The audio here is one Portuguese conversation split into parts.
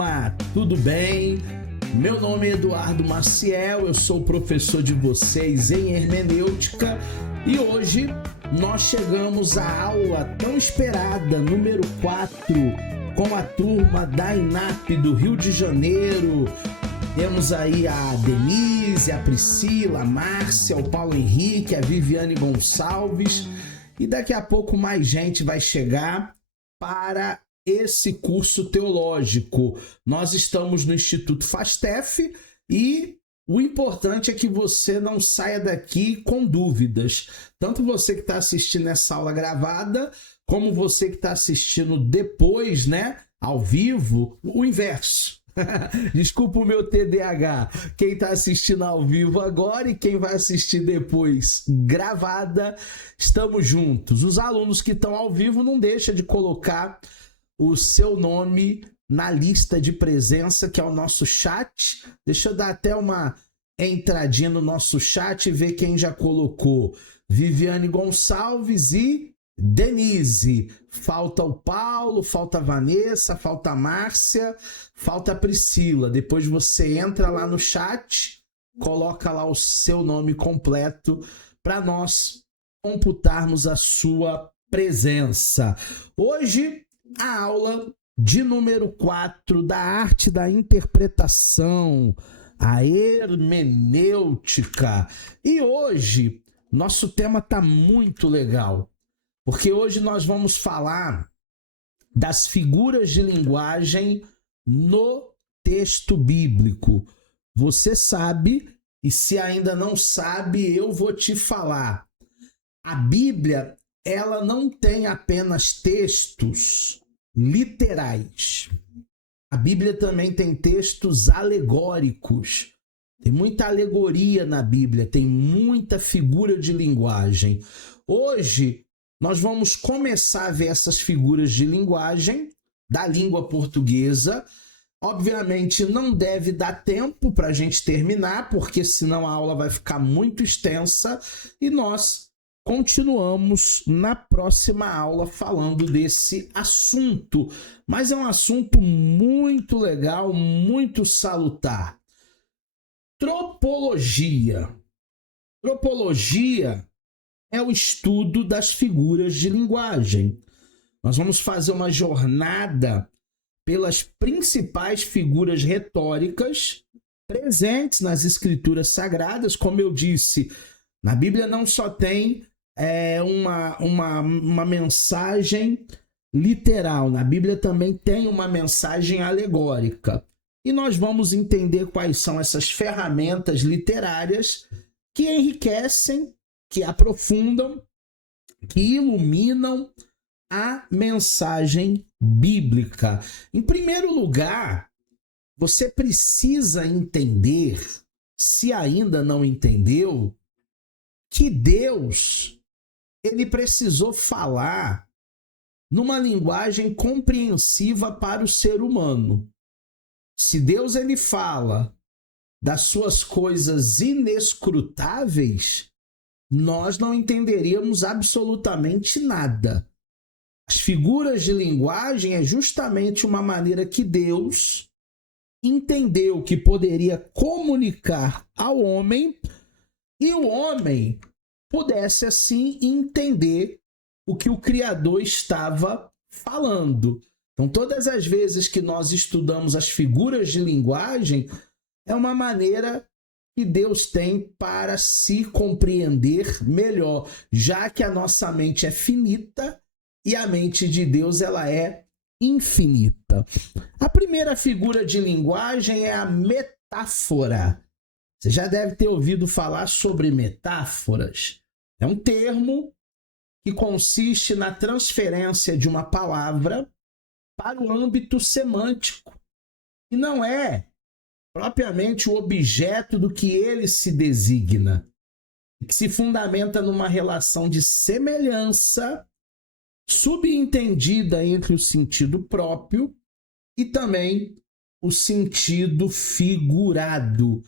turma, tudo bem? Meu nome é Eduardo Maciel, eu sou professor de vocês em hermenêutica e hoje nós chegamos à aula tão esperada, número 4, com a turma da INAP do Rio de Janeiro. Temos aí a Denise, a Priscila, a Márcia, o Paulo Henrique, a Viviane Gonçalves e daqui a pouco mais gente vai chegar para esse curso teológico. Nós estamos no Instituto Fastef e o importante é que você não saia daqui com dúvidas. Tanto você que está assistindo essa aula gravada, como você que está assistindo depois, né, ao vivo, o inverso. Desculpa o meu TDAH. Quem está assistindo ao vivo agora e quem vai assistir depois gravada, estamos juntos. Os alunos que estão ao vivo não deixa de colocar o seu nome na lista de presença, que é o nosso chat. Deixa eu dar até uma entradinha no nosso chat e ver quem já colocou. Viviane Gonçalves e Denise. Falta o Paulo, falta a Vanessa, falta a Márcia, falta a Priscila. Depois você entra lá no chat, coloca lá o seu nome completo para nós computarmos a sua presença. Hoje, a aula de número 4 da arte da interpretação, a hermenêutica. E hoje, nosso tema está muito legal, porque hoje nós vamos falar das figuras de linguagem no texto bíblico. Você sabe, e se ainda não sabe, eu vou te falar. A Bíblia, ela não tem apenas textos literais. A Bíblia também tem textos alegóricos. Tem muita alegoria na Bíblia, tem muita figura de linguagem. Hoje, nós vamos começar a ver essas figuras de linguagem da língua portuguesa. Obviamente, não deve dar tempo para a gente terminar, porque senão a aula vai ficar muito extensa e nós continuamos na próxima aula falando desse assunto, mas é um assunto muito legal, muito salutar. Tropologia. Tropologia é o estudo das figuras de linguagem. Nós vamos fazer uma jornada pelas principais figuras retóricas presentes nas Escrituras Sagradas. Como eu disse, na Bíblia não só tem uma mensagem literal, na Bíblia também tem uma mensagem alegórica. E nós vamos entender quais são essas ferramentas literárias que enriquecem, que aprofundam, que iluminam a mensagem bíblica. Em primeiro lugar, você precisa entender, se ainda não entendeu, que Deus, ele precisou falar numa linguagem compreensiva para o ser humano. Se Deus ele fala das suas coisas inescrutáveis, nós não entenderíamos absolutamente nada. As figuras de linguagem é justamente uma maneira que Deus entendeu que poderia comunicar ao homem e o homem pudesse assim entender o que o Criador estava falando. Então, todas as vezes que nós estudamos as figuras de linguagem, é uma maneira que Deus tem para se compreender melhor, já que a nossa mente é finita e a mente de Deus ela é infinita. A primeira figura de linguagem é a metáfora. Você já deve ter ouvido falar sobre metáforas. É um termo que consiste na transferência de uma palavra para o âmbito semântico, e não é propriamente o objeto do que ele se designa, e que se fundamenta numa relação de semelhança subentendida entre o sentido próprio e também o sentido figurado.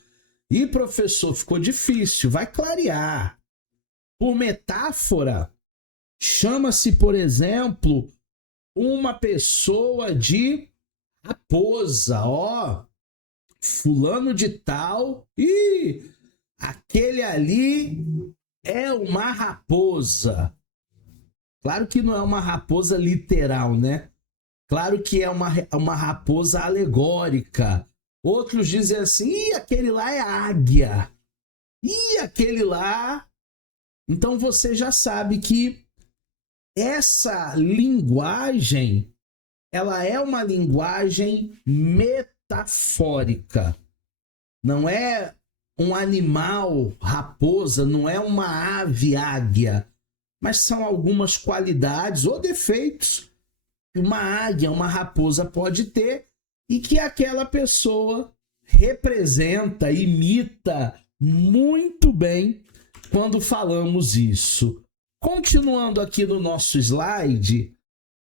E, professor, ficou difícil, vai clarear. Por metáfora, chama-se, por exemplo, uma pessoa de raposa, ó, fulano de tal, e aquele ali é uma raposa. Claro que não é uma raposa literal, né? Claro que é uma raposa alegórica. Outros dizem assim, ih, aquele lá é águia. Ih, aquele lá... Então você já sabe que essa linguagem, ela é uma linguagem metafórica. Não é um animal, raposa, não é uma ave, águia, mas são algumas qualidades ou defeitos que uma águia, uma raposa pode ter e que aquela pessoa representa, imita muito bem quando falamos isso. Continuando aqui no nosso slide,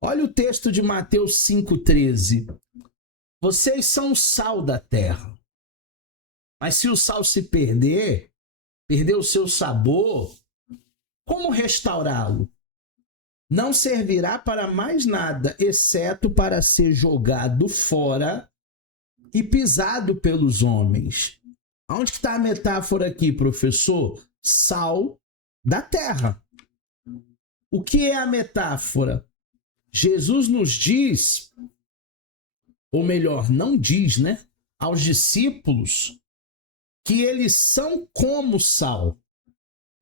olha o texto de Mateus 5,13. Vocês são o sal da terra. Mas se o sal se perder o seu sabor, como restaurá-lo? Não servirá para mais nada, exceto para ser jogado fora e pisado pelos homens. Onde que está a metáfora aqui, professor? Sal da terra. O que é a metáfora? Jesus nos diz, ou melhor, não diz, né, aos discípulos que eles são como sal.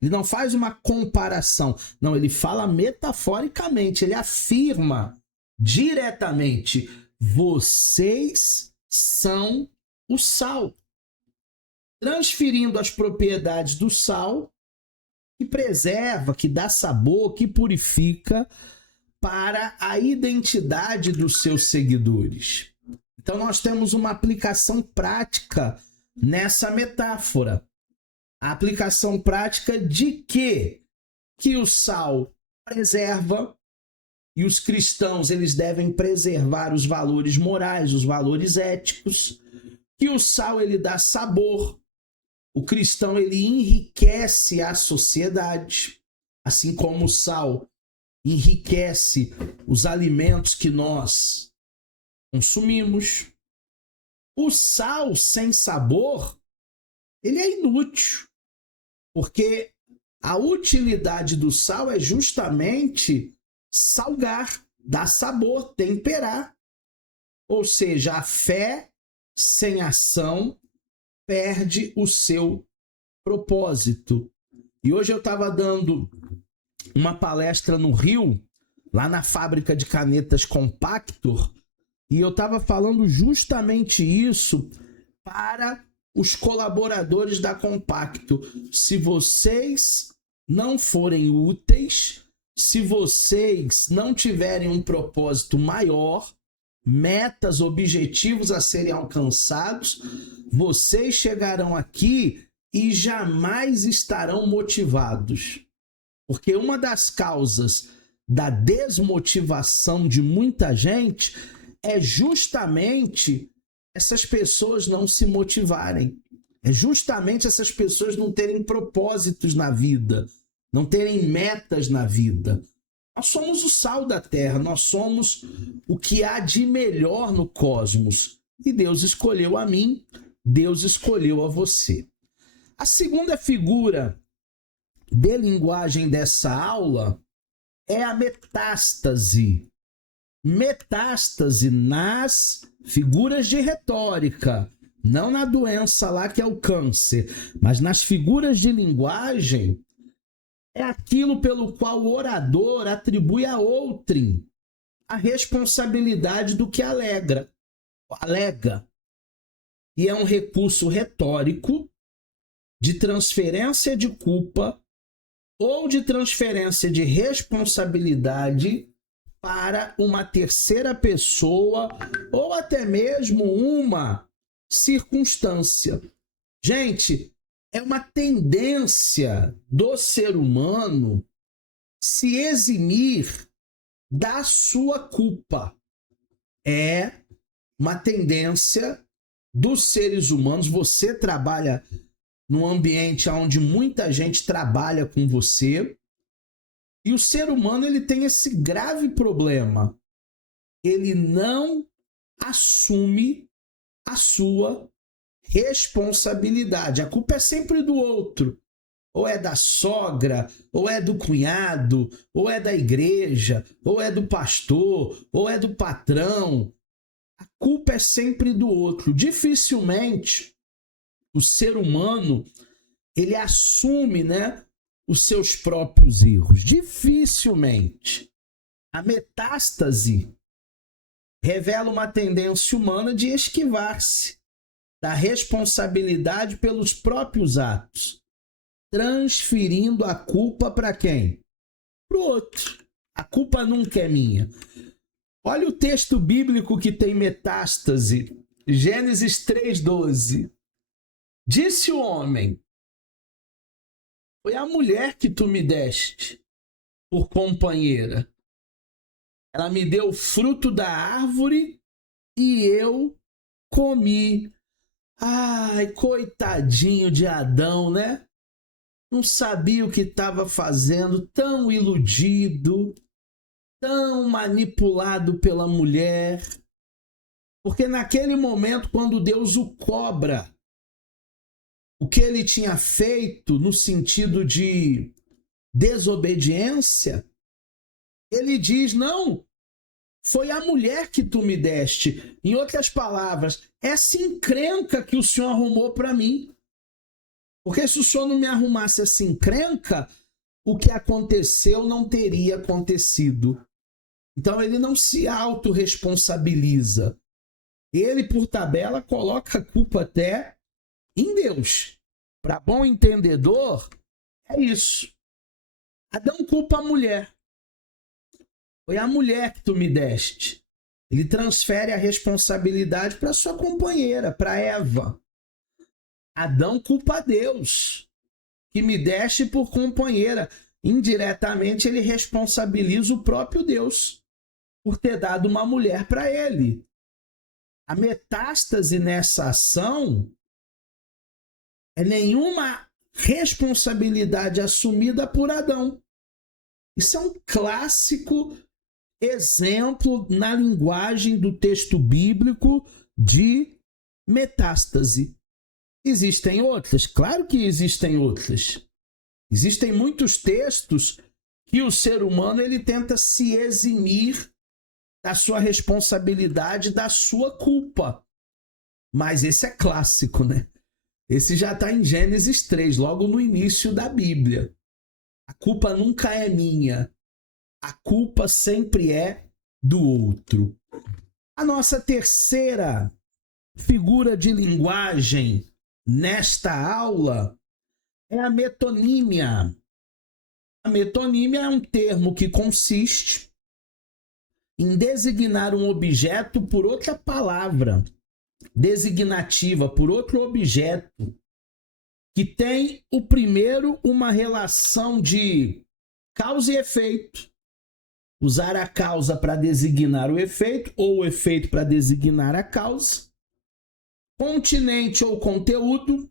Ele não faz uma comparação. Não, ele fala metaforicamente, ele afirma diretamente: vocês são o sal. Transferindo as propriedades do sal, que preserva, que dá sabor, que purifica, para a identidade dos seus seguidores. Então nós temos uma aplicação prática nessa metáfora. A aplicação prática de quê? Que o sal preserva, e os cristãos eles devem preservar os valores morais, os valores éticos, que o sal ele dá sabor, o cristão ele enriquece a sociedade, assim como o sal enriquece os alimentos que nós consumimos. O sal sem sabor, ele é inútil, porque a utilidade do sal é justamente salgar, dar sabor, temperar. Ou seja, a fé sem ação perde o seu propósito. E hoje eu estava dando uma palestra no Rio, lá na fábrica de canetas Compactor, e eu estava falando justamente isso para os colaboradores da Compactor. Se vocês não forem úteis, se vocês não tiverem um propósito maior, metas, objetivos a serem alcançados, vocês chegarão aqui e jamais estarão motivados. Porque uma das causas da desmotivação de muita gente é justamente essas pessoas não se motivarem. É justamente essas pessoas não terem propósitos na vida, não terem metas na vida. Nós somos o sal da terra, nós somos o que há de melhor no cosmos. E Deus escolheu a mim, Deus escolheu a você. A segunda figura de linguagem dessa aula é a metástase. Metástase nas figuras de retórica, não na doença lá que é o câncer, mas nas figuras de linguagem, é aquilo pelo qual o orador atribui a outrem a responsabilidade do que alega. E é um recurso retórico de transferência de culpa ou de transferência de responsabilidade para uma terceira pessoa ou até mesmo uma circunstância. Gente, é uma tendência do ser humano se eximir da sua culpa. É uma tendência dos seres humanos. Você trabalha num ambiente onde muita gente trabalha com você, e o ser humano ele tem esse grave problema. Ele não assume a sua responsabilidade. A culpa é sempre do outro. Ou é da sogra, ou é do cunhado, ou é da igreja, ou é do pastor, ou é do patrão. A culpa é sempre do outro. Dificilmente o ser humano ele assume, né, os seus próprios erros. Dificilmente. A metástase revela uma tendência humana de esquivar-se da responsabilidade pelos próprios atos, transferindo a culpa para quem? Para o outro. A culpa nunca é minha. Olha o texto bíblico que tem metástase. Gênesis 3:12. Disse o homem: foi a mulher que tu me deste por companheira. Ela me deu o fruto da árvore e eu comi. Ai, coitadinho de Adão, né? Não sabia o que estava fazendo, tão iludido, tão manipulado pela mulher. Porque naquele momento, quando Deus o cobra, o que ele tinha feito no sentido de desobediência, ele diz: não, foi a mulher que tu me deste. Em outras palavras, essa encrenca que o Senhor arrumou para mim. Porque se o Senhor não me arrumasse essa encrenca, o que aconteceu não teria acontecido. Então ele não se autorresponsabiliza. Ele, por tabela, coloca a culpa até em Deus. Para bom entendedor, é isso. Adão culpa a mulher. Foi a mulher que tu me deste. Ele transfere a responsabilidade para sua companheira, para Eva. Adão culpa a Deus, que me deste por companheira. Indiretamente, ele responsabiliza o próprio Deus por ter dado uma mulher para ele. A metástase nessa ação é nenhuma responsabilidade assumida por Adão. Isso é um clássico exemplo na linguagem do texto bíblico de metástase. Existem outras? Claro que existem outras. Existem muitos textos que o ser humano ele tenta se eximir da sua responsabilidade, da sua culpa. Mas esse é clássico, né? Esse já está em Gênesis 3, logo no início da Bíblia. A culpa nunca é minha. A culpa sempre é do outro. A nossa terceira figura de linguagem nesta aula é a metonímia. A metonímia é um termo que consiste em designar um objeto por outra palavra designativa, por outro objeto, que tem o primeiro uma relação de causa e efeito. Usar a causa para designar o efeito ou o efeito para designar a causa. Continente ou conteúdo.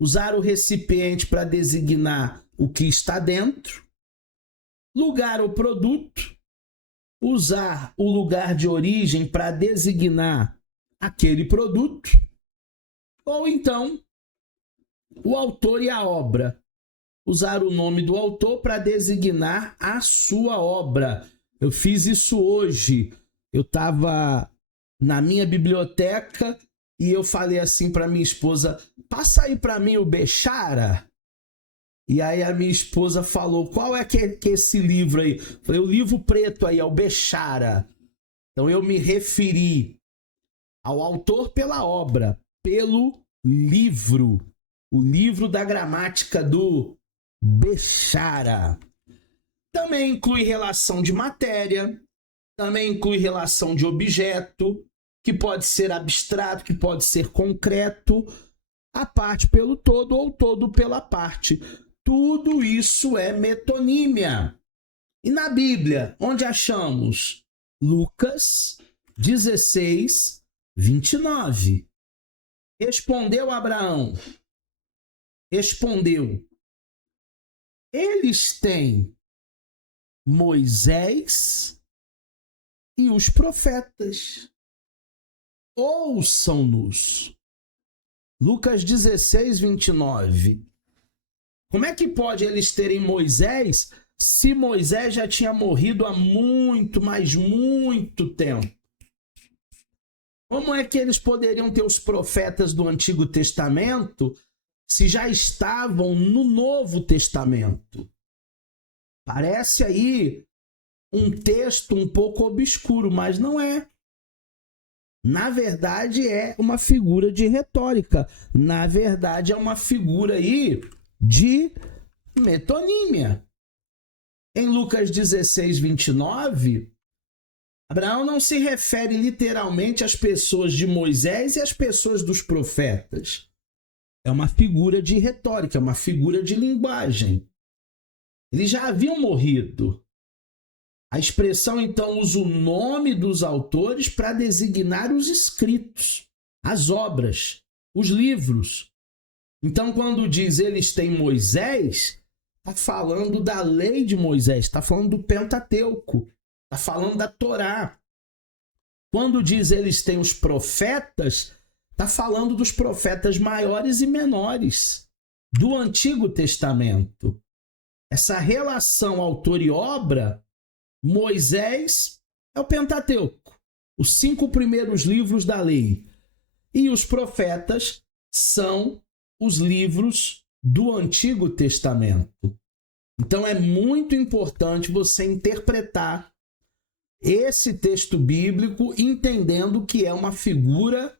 Usar o recipiente para designar o que está dentro. Lugar ou produto. Usar o lugar de origem para designar aquele produto. Ou então, o autor e a obra. Usar o nome do autor para designar a sua obra. Eu fiz isso hoje. Eu estava na minha biblioteca e eu falei assim para minha esposa: passa aí para mim o Bechara. E aí a minha esposa falou: qual é que é esse livro aí? Eu falei: o livro preto aí, é o Bechara. Então eu me referi ao autor pela obra, pelo livro. O livro da gramática do Bechara. Também inclui relação de matéria, também inclui relação de objeto, que pode ser abstrato, que pode ser concreto, a parte pelo todo ou todo pela parte. Tudo isso é metonímia. E na Bíblia, onde achamos? Lucas 16, 29. Respondeu Abraão. Respondeu: eles têm Moisés e os profetas. ouçam-nos. Lucas 16, 29. Como é que pode eles terem Moisés se Moisés já tinha morrido há muito, mas muito tempo? Como é que eles poderiam ter os profetas do Antigo Testamento se já estavam no Novo Testamento? Parece aí um texto um pouco obscuro, mas não é. Na verdade, é uma figura de retórica. Na verdade, é uma figura aí de metonímia. Em Lucas 16, 29, Abraão não se refere literalmente às pessoas de Moisés e às pessoas dos profetas. É uma figura de retórica, é uma figura de linguagem. Eles já haviam morrido. A expressão, então, usa o nome dos autores para designar os escritos, as obras, os livros. Então, quando diz eles têm Moisés, está falando da lei de Moisés, está falando do Pentateuco, está falando da Torá. Quando diz eles têm os profetas, está falando dos profetas maiores e menores do Antigo Testamento. Essa relação autor e obra, Moisés é o Pentateuco, os 5 primeiros livros da lei. E os profetas são os livros do Antigo Testamento. Então é muito importante você interpretar esse texto bíblico entendendo que é uma figura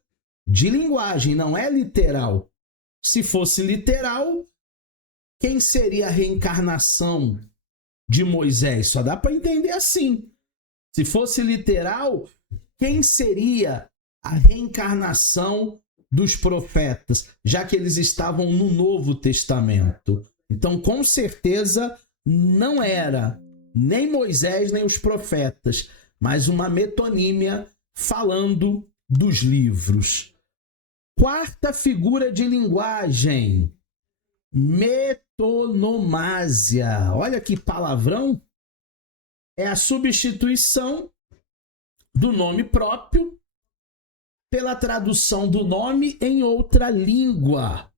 de linguagem, não é literal. Se fosse literal, quem seria a reencarnação de Moisés? Só dá para entender assim. Se fosse literal, quem seria a reencarnação dos profetas, já que eles estavam no Novo Testamento? Então, com certeza, não era nem Moisés nem os profetas, mas uma metonímia falando dos livros. Quarta figura de linguagem, metonomásia. Olha que palavrão! É a substituição do nome próprio pela tradução do nome em outra língua.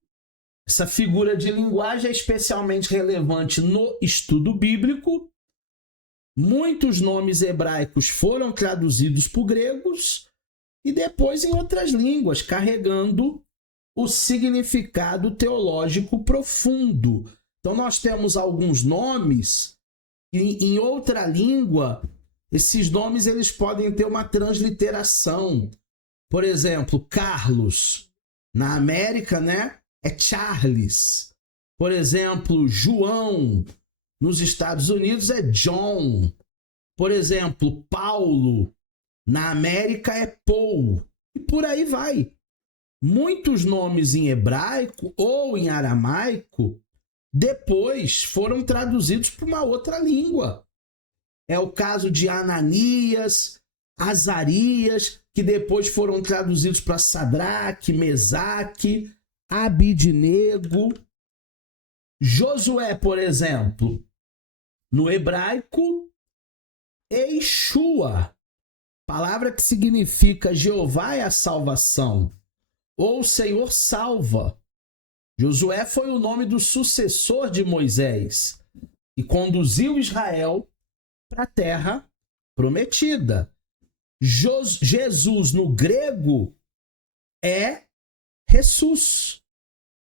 Essa figura de linguagem é especialmente relevante no estudo bíblico. Muitos nomes hebraicos foram traduzidos por gregos e depois em outras línguas, carregando o significado teológico profundo. Então nós temos alguns nomes e em outra língua, esses nomes eles podem ter uma transliteração. Por exemplo, Carlos, na América, né, é Charles. Por exemplo, João, nos Estados Unidos é John. Por exemplo, Paulo, na América é Paul. E por aí vai. Muitos nomes em hebraico ou em aramaico depois foram traduzidos para uma outra língua. É o caso de Ananias, Azarias, que depois foram traduzidos para Sadraque, Mesaque, Abidnego. Josué, por exemplo, no hebraico, Yeshua, palavra que significa Jeová é a salvação, ou Senhor salva. Josué foi o nome do sucessor de Moisés e conduziu Israel para a terra prometida. Jesus no grego é Jesus.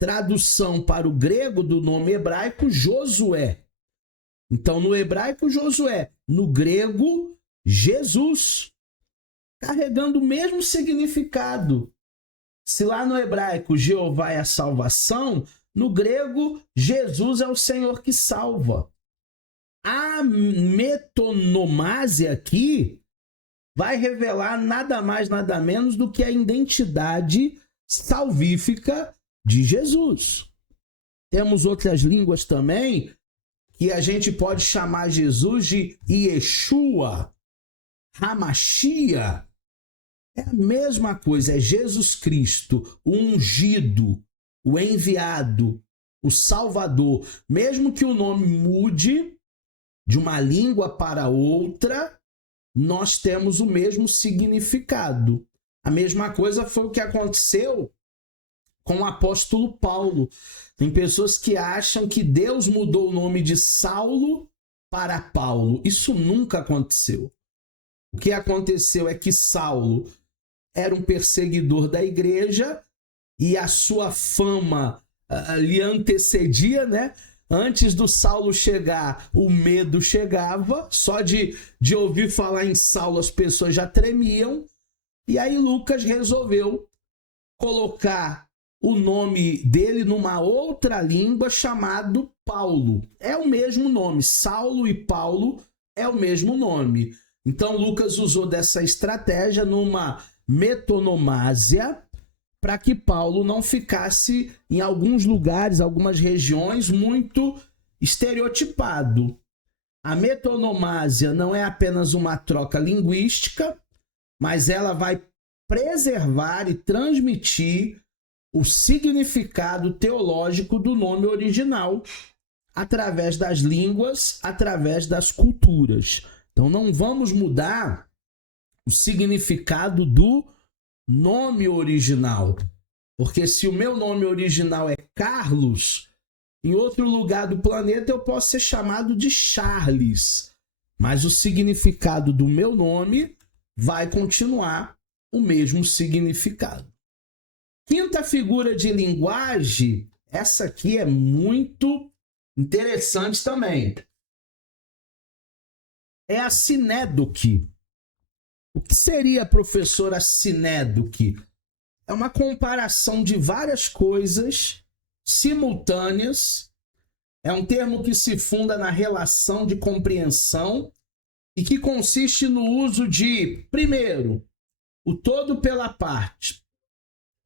Tradução para o grego do nome hebraico Josué. Então no hebraico Josué, no grego Jesus, carregando o mesmo significado. Se lá no hebraico Jeová é a salvação, no grego Jesus é o Senhor que salva. A metonomásia aqui vai revelar nada mais, nada menos do que a identidade salvífica de Jesus. Temos outras línguas também que a gente pode chamar Jesus de Yeshua, Hamashia. É a mesma coisa, é Jesus Cristo, o ungido, o enviado, o Salvador. Mesmo que o nome mude de uma língua para outra, nós temos o mesmo significado. A mesma coisa foi o que aconteceu com o apóstolo Paulo. Tem pessoas que acham que Deus mudou o nome de Saulo para Paulo. Isso nunca aconteceu. O que aconteceu é que Saulo era um perseguidor da igreja e a sua fama lhe antecedia, né? Antes do Saulo chegar, o medo chegava. Só de ouvir falar em Saulo, as pessoas já tremiam. E aí Lucas resolveu colocar o nome dele numa outra língua chamado Paulo. É o mesmo nome. Saulo e Paulo é o mesmo nome. Então Lucas usou dessa estratégia numa metonomásia para que Paulo não ficasse em alguns lugares, algumas regiões muito estereotipado. A metonomásia não é apenas uma troca linguística, mas ela vai preservar e transmitir o significado teológico do nome original através das línguas, através das culturas. Então não vamos mudar o significado do nome original, porque se o meu nome original é Carlos, em outro lugar do planeta eu posso ser chamado de Charles, mas o significado do meu nome vai continuar o mesmo significado. Quinta figura de linguagem, essa aqui é muito interessante também. É a sinédoque. O que seria, professor, a sinédoque? É uma comparação de várias coisas simultâneas. É um termo que se funda na relação de compreensão e que consiste no uso de, primeiro, o todo pela parte.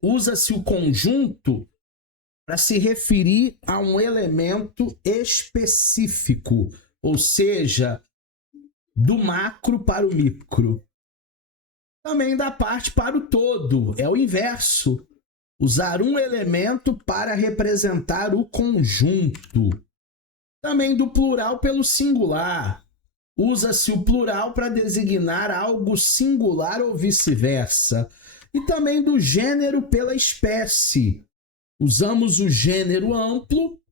Usa-se o conjunto para se referir a um elemento específico, ou seja, do macro para o micro. Também da parte para o todo, é o inverso. Usar um elemento para representar o conjunto. Também do plural pelo singular. Usa-se o plural para designar algo singular ou vice-versa. E também do gênero pela espécie. Usamos o gênero amplo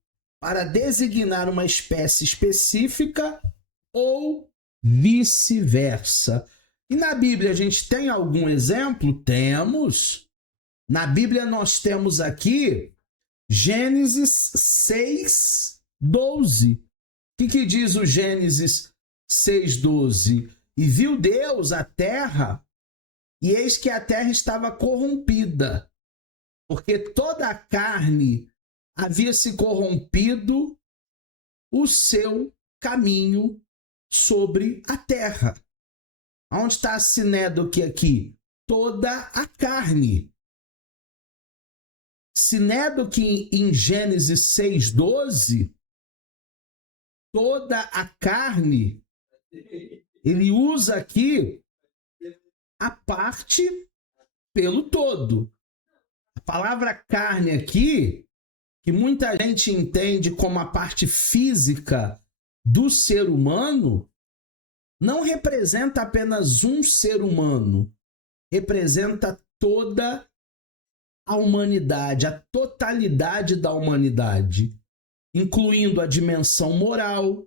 para designar uma espécie específica ou vice-versa. E na Bíblia a gente tem algum exemplo? Temos. Na Bíblia nós temos aqui Gênesis 6:12. O que diz o Gênesis 6:12? E viu Deus a terra, e eis que a terra estava corrompida, porque toda a carne havia se corrompido o seu caminho sobre a terra. Onde está a sinédoque aqui? Toda a carne. Sinédoque em Gênesis 6:12, toda a carne, ele usa aqui a parte pelo todo. A palavra carne aqui, que muita gente entende como a parte física do ser humano, não representa apenas um ser humano, representa toda a humanidade, a totalidade da humanidade, incluindo a dimensão moral,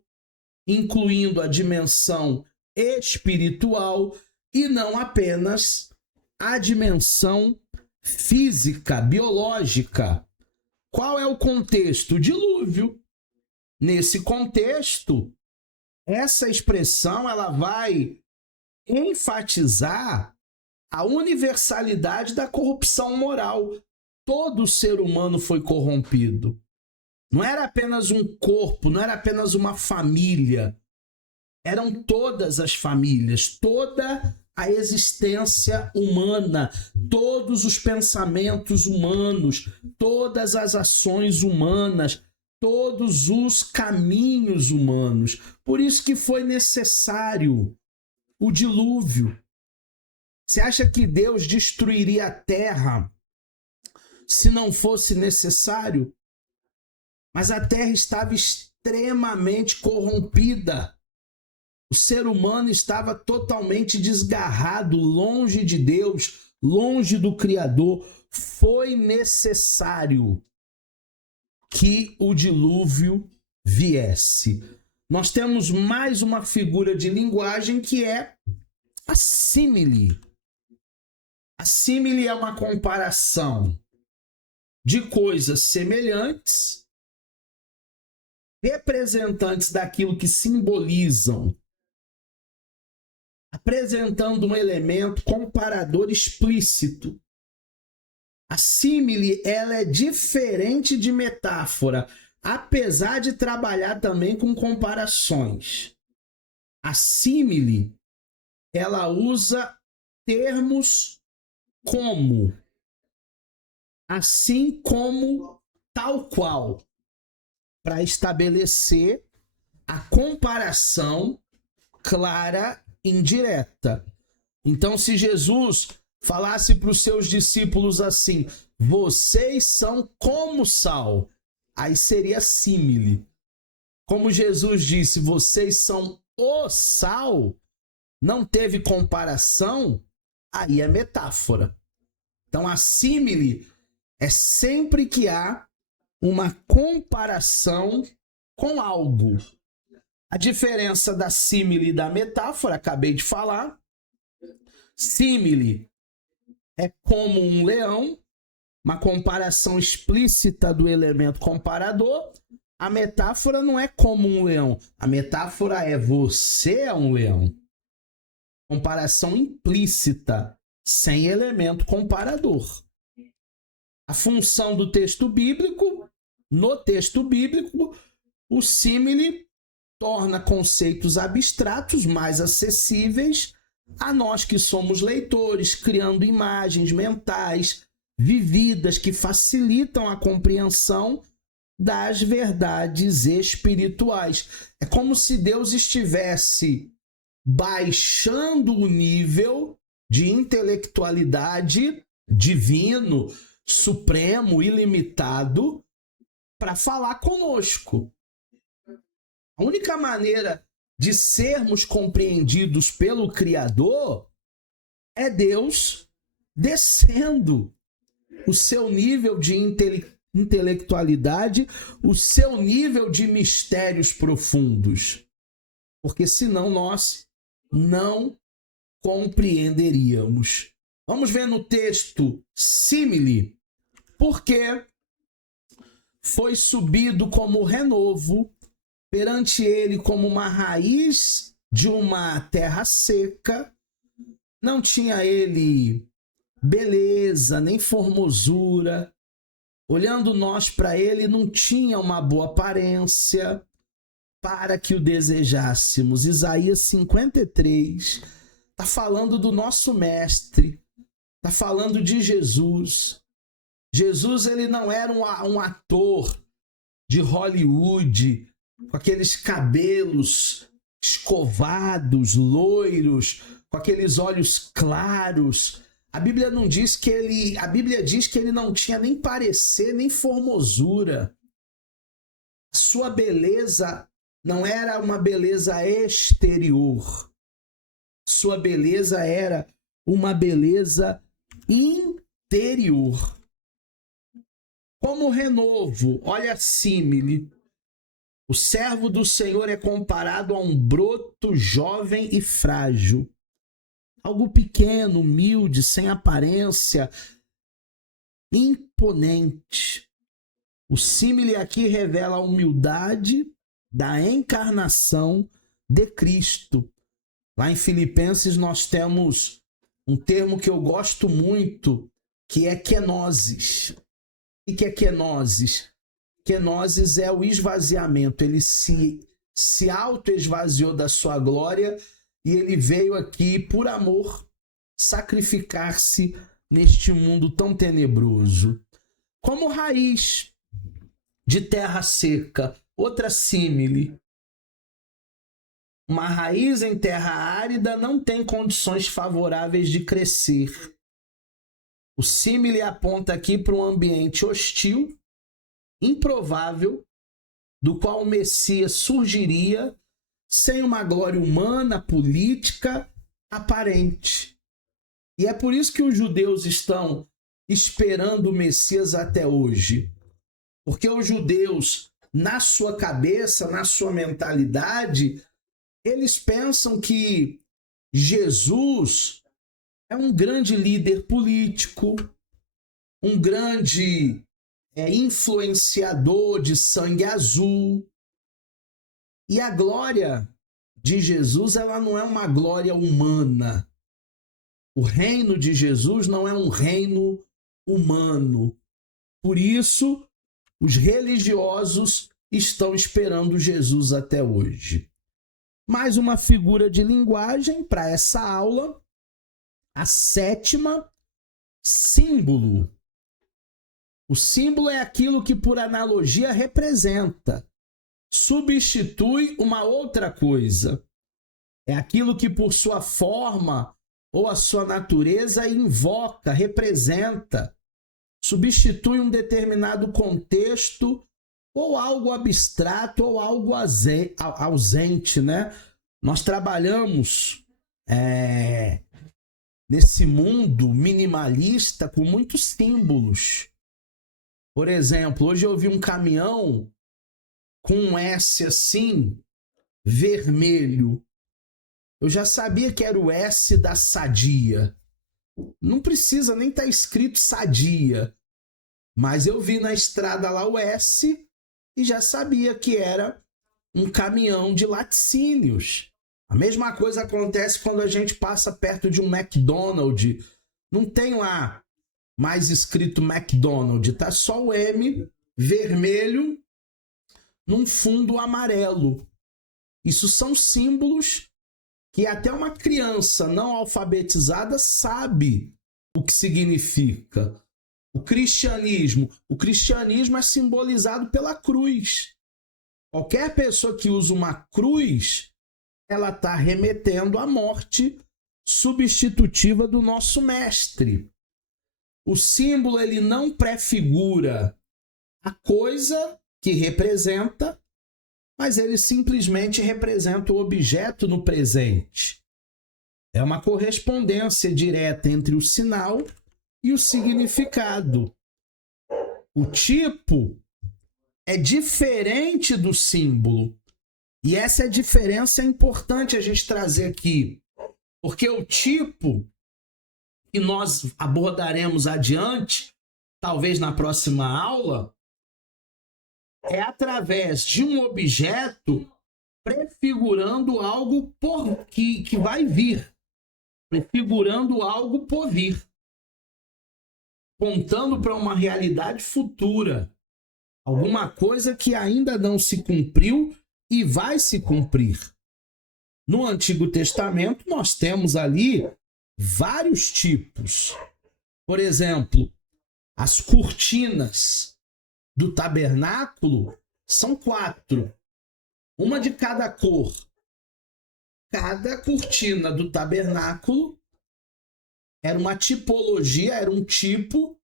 incluindo a dimensão espiritual e não apenas a dimensão física, biológica. Qual é o contexto? O dilúvio. Nesse contexto, essa expressão ela vai enfatizar a universalidade da corrupção moral. Todo ser humano foi corrompido. Não era apenas um corpo, não era apenas uma família. Eram todas as famílias, toda a existência humana, todos os pensamentos humanos, todas as ações humanas, todos os caminhos humanos. Por isso que foi necessário o dilúvio. Você acha que Deus destruiria a terra se não fosse necessário? Mas a terra estava extremamente corrompida. O ser humano estava totalmente desgarrado, longe de Deus, longe do Criador, foi necessário que o dilúvio viesse. Nós temos mais uma figura de linguagem que é a símile. A símile é uma comparação de coisas semelhantes, representantes daquilo que simbolizam, apresentando um elemento comparador explícito. A símile, ela é diferente de metáfora, apesar de trabalhar também com comparações. A símile, ela usa termos como, assim como, tal qual, para estabelecer a comparação clara e indireta. Então, se Jesus falasse para os seus discípulos assim: vocês são como sal, aí seria símile. Como Jesus disse, vocês são o sal, não teve comparação, aí é metáfora. Então, a símile é sempre que há uma comparação com algo. A diferença da símile e da metáfora, acabei de falar. Símile é como um leão, uma comparação explícita do elemento comparador. A metáfora não é como um leão. A metáfora é você é um leão. Comparação implícita, sem elemento comparador. A função do texto bíblico, no texto bíblico, o símile torna conceitos abstratos mais acessíveis a nós que somos leitores, criando imagens mentais vividas que facilitam a compreensão das verdades espirituais. É como se Deus estivesse baixando o nível de intelectualidade divino, supremo, ilimitado, para falar conosco. A única maneira de sermos compreendidos pelo Criador é Deus descendo o seu nível de intelectualidade, o seu nível de mistérios profundos. Porque senão nós não compreenderíamos. Vamos ver no texto símile, porque foi subido como renovo perante ele como uma raiz de uma terra seca. Não tinha ele beleza, nem formosura. Olhando nós para ele, não tinha uma boa aparência para que o desejássemos. Isaías 53 está falando do nosso mestre, está falando de Jesus. Jesus, ele não era um ator de Hollywood, com aqueles cabelos escovados, loiros, com aqueles olhos claros. A Bíblia não diz que ele, a Bíblia diz que ele não tinha nem parecer, nem formosura. A sua beleza não era uma beleza exterior. Sua beleza era uma beleza interior. Como renovo, olha a símile. O servo do Senhor é comparado a um broto jovem e frágil. Algo pequeno, humilde, sem aparência, imponente. O símile aqui revela a humildade da encarnação de Cristo. Lá em Filipenses nós temos um termo que eu gosto muito, que é kenosis. O que é kenosis? Kenosis é o esvaziamento. Ele se auto-esvaziou da sua glória e ele veio aqui, por amor, sacrificar-se neste mundo tão tenebroso. Como raiz de terra seca, outra símile. Uma raiz em terra árida não tem condições favoráveis de crescer. O símile aponta aqui para um ambiente hostil, improvável, do qual o Messias surgiria sem uma glória humana, política, aparente. E é por isso que os judeus estão esperando o Messias até hoje. Porque os judeus, na sua cabeça, na sua mentalidade, eles pensam que Jesus é um grande líder político, um grande influenciador de sangue azul. E a glória de Jesus, ela não é uma glória humana. O reino de Jesus não é um reino humano. Por isso, os religiosos estão esperando Jesus até hoje. Mais uma figura de linguagem para essa aula. A 7ª, símbolo. O símbolo é aquilo que, por analogia, representa. Substitui uma outra coisa. É aquilo que, por sua forma ou a sua natureza, invoca, representa. Substitui um determinado contexto ou algo abstrato ou algo ausente, né? Nós trabalhamos nesse mundo minimalista com muitos símbolos. Por exemplo, hoje eu vi um caminhão com um S assim, vermelho. Eu já sabia que era o S da Sadia. Não precisa nem estar escrito Sadia. Mas eu vi na estrada lá o S e já sabia que era um caminhão de laticínios. A mesma coisa acontece quando a gente passa perto de um McDonald's. Não tem lá mais escrito McDonald's, tá só o M vermelho num fundo amarelo. Isso são símbolos que até uma criança não alfabetizada sabe o que significa. O cristianismo é simbolizado pela cruz. Qualquer pessoa que usa uma cruz, ela está remetendo à morte substitutiva do nosso mestre. O símbolo, ele não prefigura a coisa que representa, mas ele simplesmente representa o objeto no presente. É uma correspondência direta entre o sinal e o significado. O tipo é diferente do símbolo. E essa diferença é importante a gente trazer aqui. Porque o tipo, que nós abordaremos adiante, talvez na próxima aula, é através de um objeto prefigurando algo que vai vir. Prefigurando algo por vir. Contando para uma realidade futura. Alguma coisa que ainda não se cumpriu e vai se cumprir. No Antigo Testamento, nós temos ali vários tipos. Por exemplo, as cortinas do tabernáculo são 4. Uma de cada cor. Cada cortina do tabernáculo era uma tipologia, era um tipo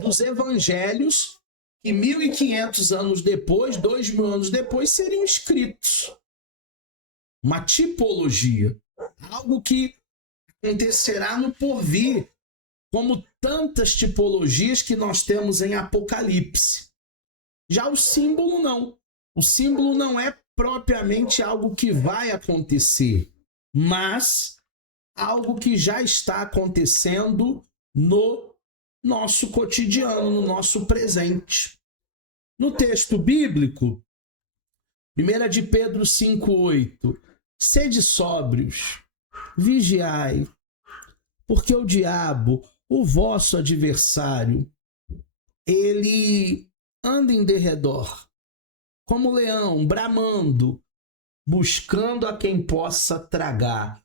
dos evangelhos que 1.500 anos depois, 2.000 anos depois, seriam escritos. Uma tipologia. Algo que acontecerá no porvir, como tantas tipologias que nós temos em Apocalipse. Já o símbolo não. O símbolo não é propriamente algo que vai acontecer, mas algo que já está acontecendo no nosso cotidiano, no nosso presente. No texto bíblico, 1 de Pedro 5,8, sede sóbrios, vigiai, porque o diabo, o vosso adversário, ele anda em derredor, como leão, bramando, buscando a quem possa tragar.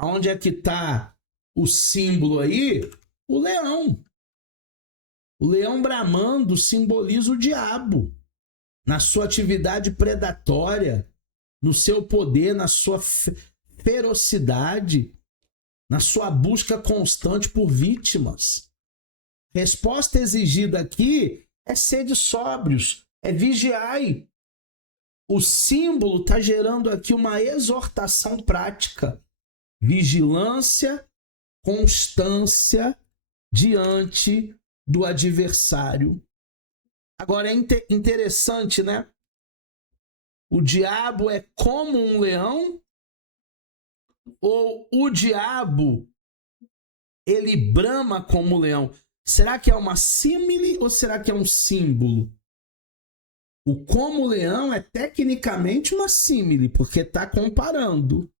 Aonde é que está o símbolo aí? O leão. O leão bramando simboliza o diabo, na sua atividade predatória, no seu poder, na sua ferocidade, na sua busca constante por vítimas. Resposta exigida aqui é sede sóbrios, é vigiai. O símbolo está gerando aqui uma exortação prática. Vigilância constância diante do adversário. Agora é interessante, né? O diabo é como um leão? Ou o diabo, ele brama como um leão? Será que é uma símile ou será que é um símbolo? O como leão é tecnicamente uma símile, porque está comparando.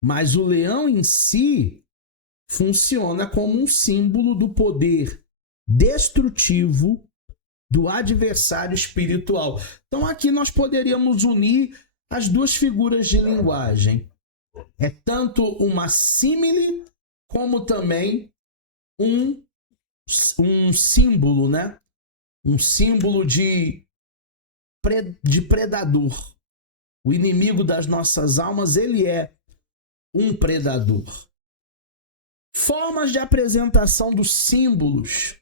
Mas o leão em si funciona como um símbolo do poder destrutivo do adversário espiritual. Então aqui nós poderíamos unir as duas figuras de linguagem. É tanto uma símile como também um símbolo, né? Um símbolo de predador. O inimigo das nossas almas, ele é um predador. Formas de apresentação dos símbolos.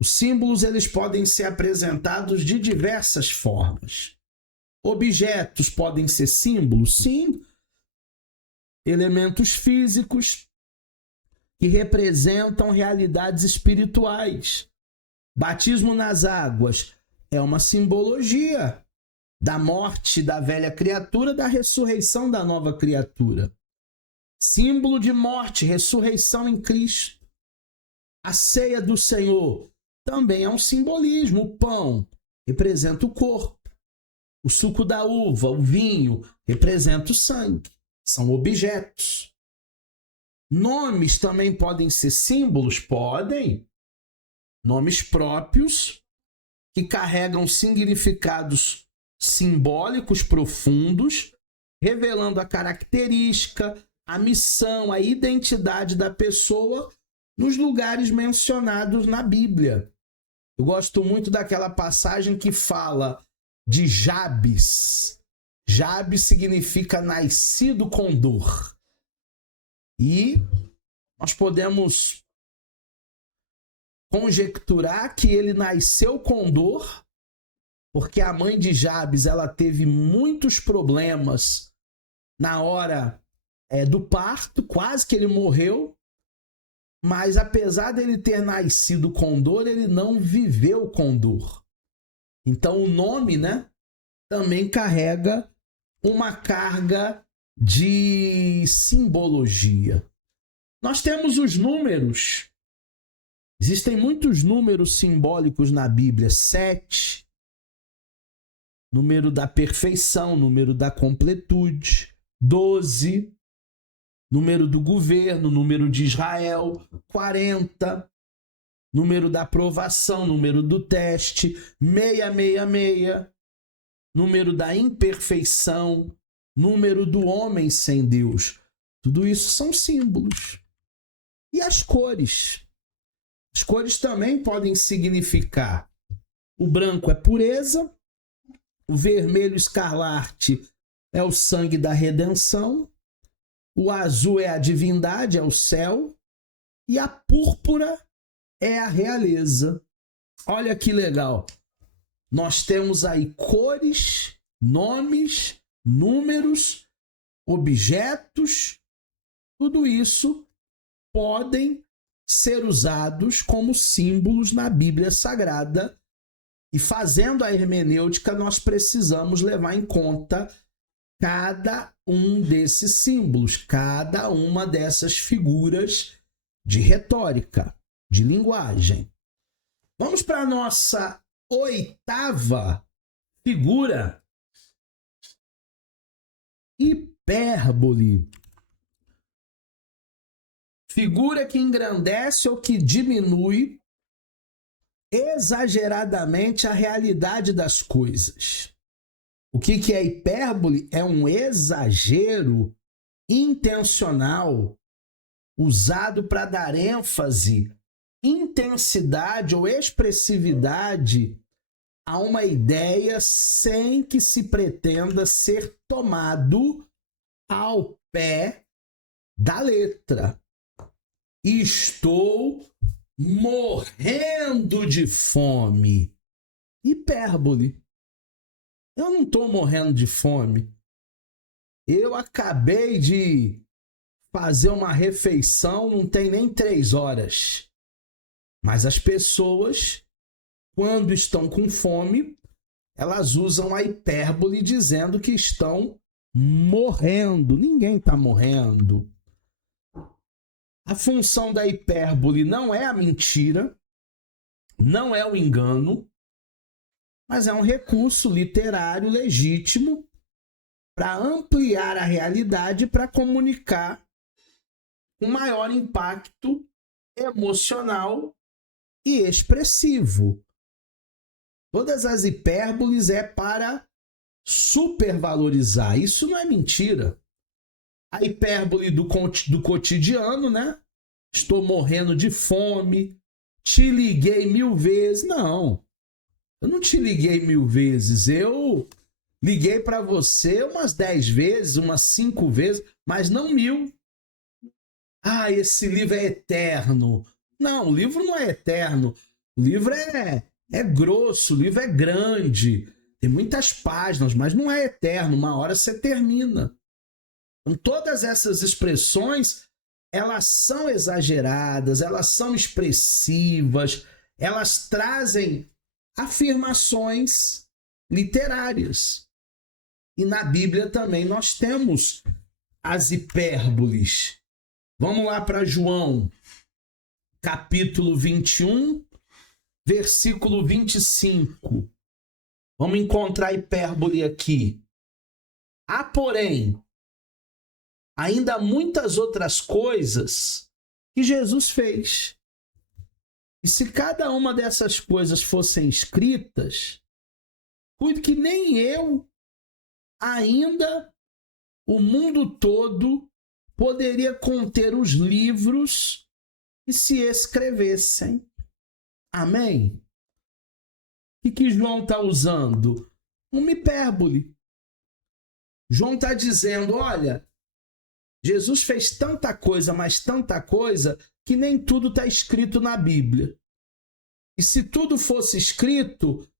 Os símbolos, eles podem ser apresentados de diversas formas. Objetos podem ser símbolos? Sim. Elementos físicos que representam realidades espirituais. Batismo nas águas é uma simbologia da morte da velha criatura, da ressurreição da nova criatura. Símbolo de morte, ressurreição em Cristo. A ceia do Senhor também é um simbolismo. O pão representa o corpo. O suco da uva, o vinho, representa o sangue. São objetos. Nomes também podem ser símbolos? Podem. Nomes próprios que carregam significados simbólicos profundos, revelando a característica, a missão, a identidade da pessoa nos lugares mencionados na Bíblia. Eu gosto muito daquela passagem que fala de Jabes. Jabes significa nascido com dor. E nós podemos conjecturar que ele nasceu com dor, porque a mãe de Jabes, ela teve muitos problemas na hora do parto, quase que ele morreu, mas apesar dele ter nascido com dor, ele não viveu com dor. Então o nome, né, também carrega uma carga de simbologia. Nós temos os números. Existem muitos números simbólicos na Bíblia. 7, número da perfeição, número da completude. 12, número do governo, número de Israel. 40, número da aprovação, número do teste. 666, número da imperfeição, número do homem sem Deus. Tudo isso são símbolos. E as cores? As cores também podem significar: o branco é pureza, o vermelho escarlate é o sangue da redenção, o azul é a divindade, é o céu, e a púrpura é a realeza. Olha que legal. Nós temos aí cores, nomes, números, objetos, tudo isso podem ser usados como símbolos na Bíblia Sagrada, e fazendo a hermenêutica nós precisamos levar em conta cada um desses símbolos, cada uma dessas figuras de retórica, de linguagem. Vamos para a nossa 8ª figura: hipérbole. Figura que engrandece ou que diminui exageradamente a realidade das coisas. O que é hipérbole? É um exagero intencional usado para dar ênfase, intensidade ou expressividade a uma ideia sem que se pretenda ser tomado ao pé da letra. Estou morrendo de fome. Hipérbole. Eu não estou morrendo de fome. Eu acabei de fazer uma refeição não tem nem 3 horas. Mas as pessoas, quando estão com fome, elas usam a hipérbole dizendo que estão morrendo. Ninguém está morrendo. A função da hipérbole não é a mentira, não é o engano, mas é um recurso literário legítimo para ampliar a realidade, para comunicar um maior impacto emocional e expressivo. Todas as hipérboles é para supervalorizar. Isso não é mentira. A hipérbole do cotidiano, né? Estou morrendo de fome, te liguei 1000 vezes. Não, eu não te liguei 1000 vezes. Eu liguei para você umas 10 vezes, umas 5 vezes, mas não 1000. Ah, esse livro é eterno. Não, o livro não é eterno. O livro é grosso, o livro é grande. Tem muitas páginas, mas não é eterno. Uma hora você termina. Então, todas essas expressões, elas são exageradas, elas são expressivas, elas trazem afirmações literárias. E na Bíblia também nós temos as hipérboles. Vamos lá para João, capítulo 21, versículo 25. Vamos encontrar a hipérbole aqui. Há, porém, ainda muitas outras coisas que Jesus fez. E se cada uma dessas coisas fossem escritas, cuide que nem eu, ainda o mundo todo, poderia conter os livros que se escrevessem. Amém? O que João está usando? Uma hipérbole. João está dizendo, olha, Jesus fez tanta coisa, mas tanta coisa, que nem tudo está escrito na Bíblia. E se tudo fosse escrito,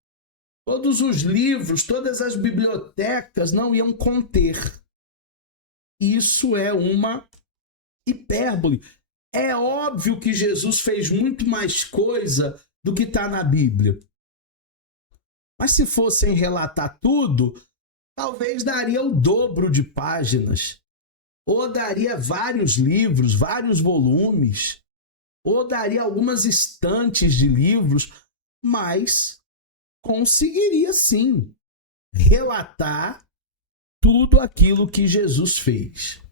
todos os livros, todas as bibliotecas não iam conter. Isso é uma hipérbole. É óbvio que Jesus fez muito mais coisa do que está na Bíblia. Mas se fossem relatar tudo, talvez daria o dobro de páginas. Ou daria vários livros, vários volumes. Ou daria algumas estantes de livros. Mas conseguiria sim relatar tudo aquilo que Jesus fez.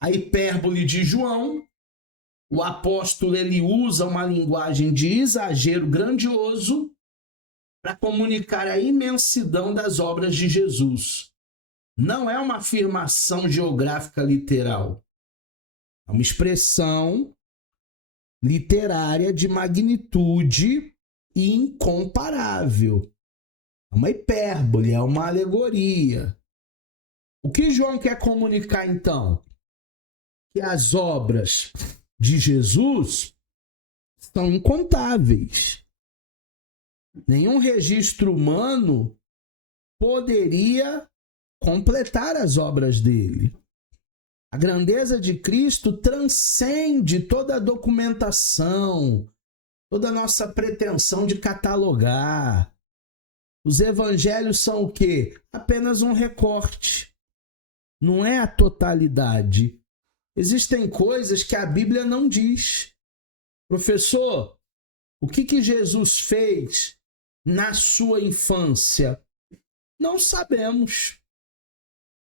A hipérbole de João, o apóstolo ele usa uma linguagem de exagero grandioso para comunicar a imensidão das obras de Jesus. Não é uma afirmação geográfica literal. É uma expressão literária de magnitude incomparável. É uma hipérbole, é uma alegoria. O que João quer comunicar, então? Que as obras de Jesus são incontáveis. Nenhum registro humano poderia completar as obras dele. A grandeza de Cristo transcende toda a documentação, toda a nossa pretensão de catalogar. Os evangelhos são o quê? Apenas um recorte. Não é a totalidade. Existem coisas que a Bíblia não diz. Professor, o que Jesus fez na sua infância? Não sabemos.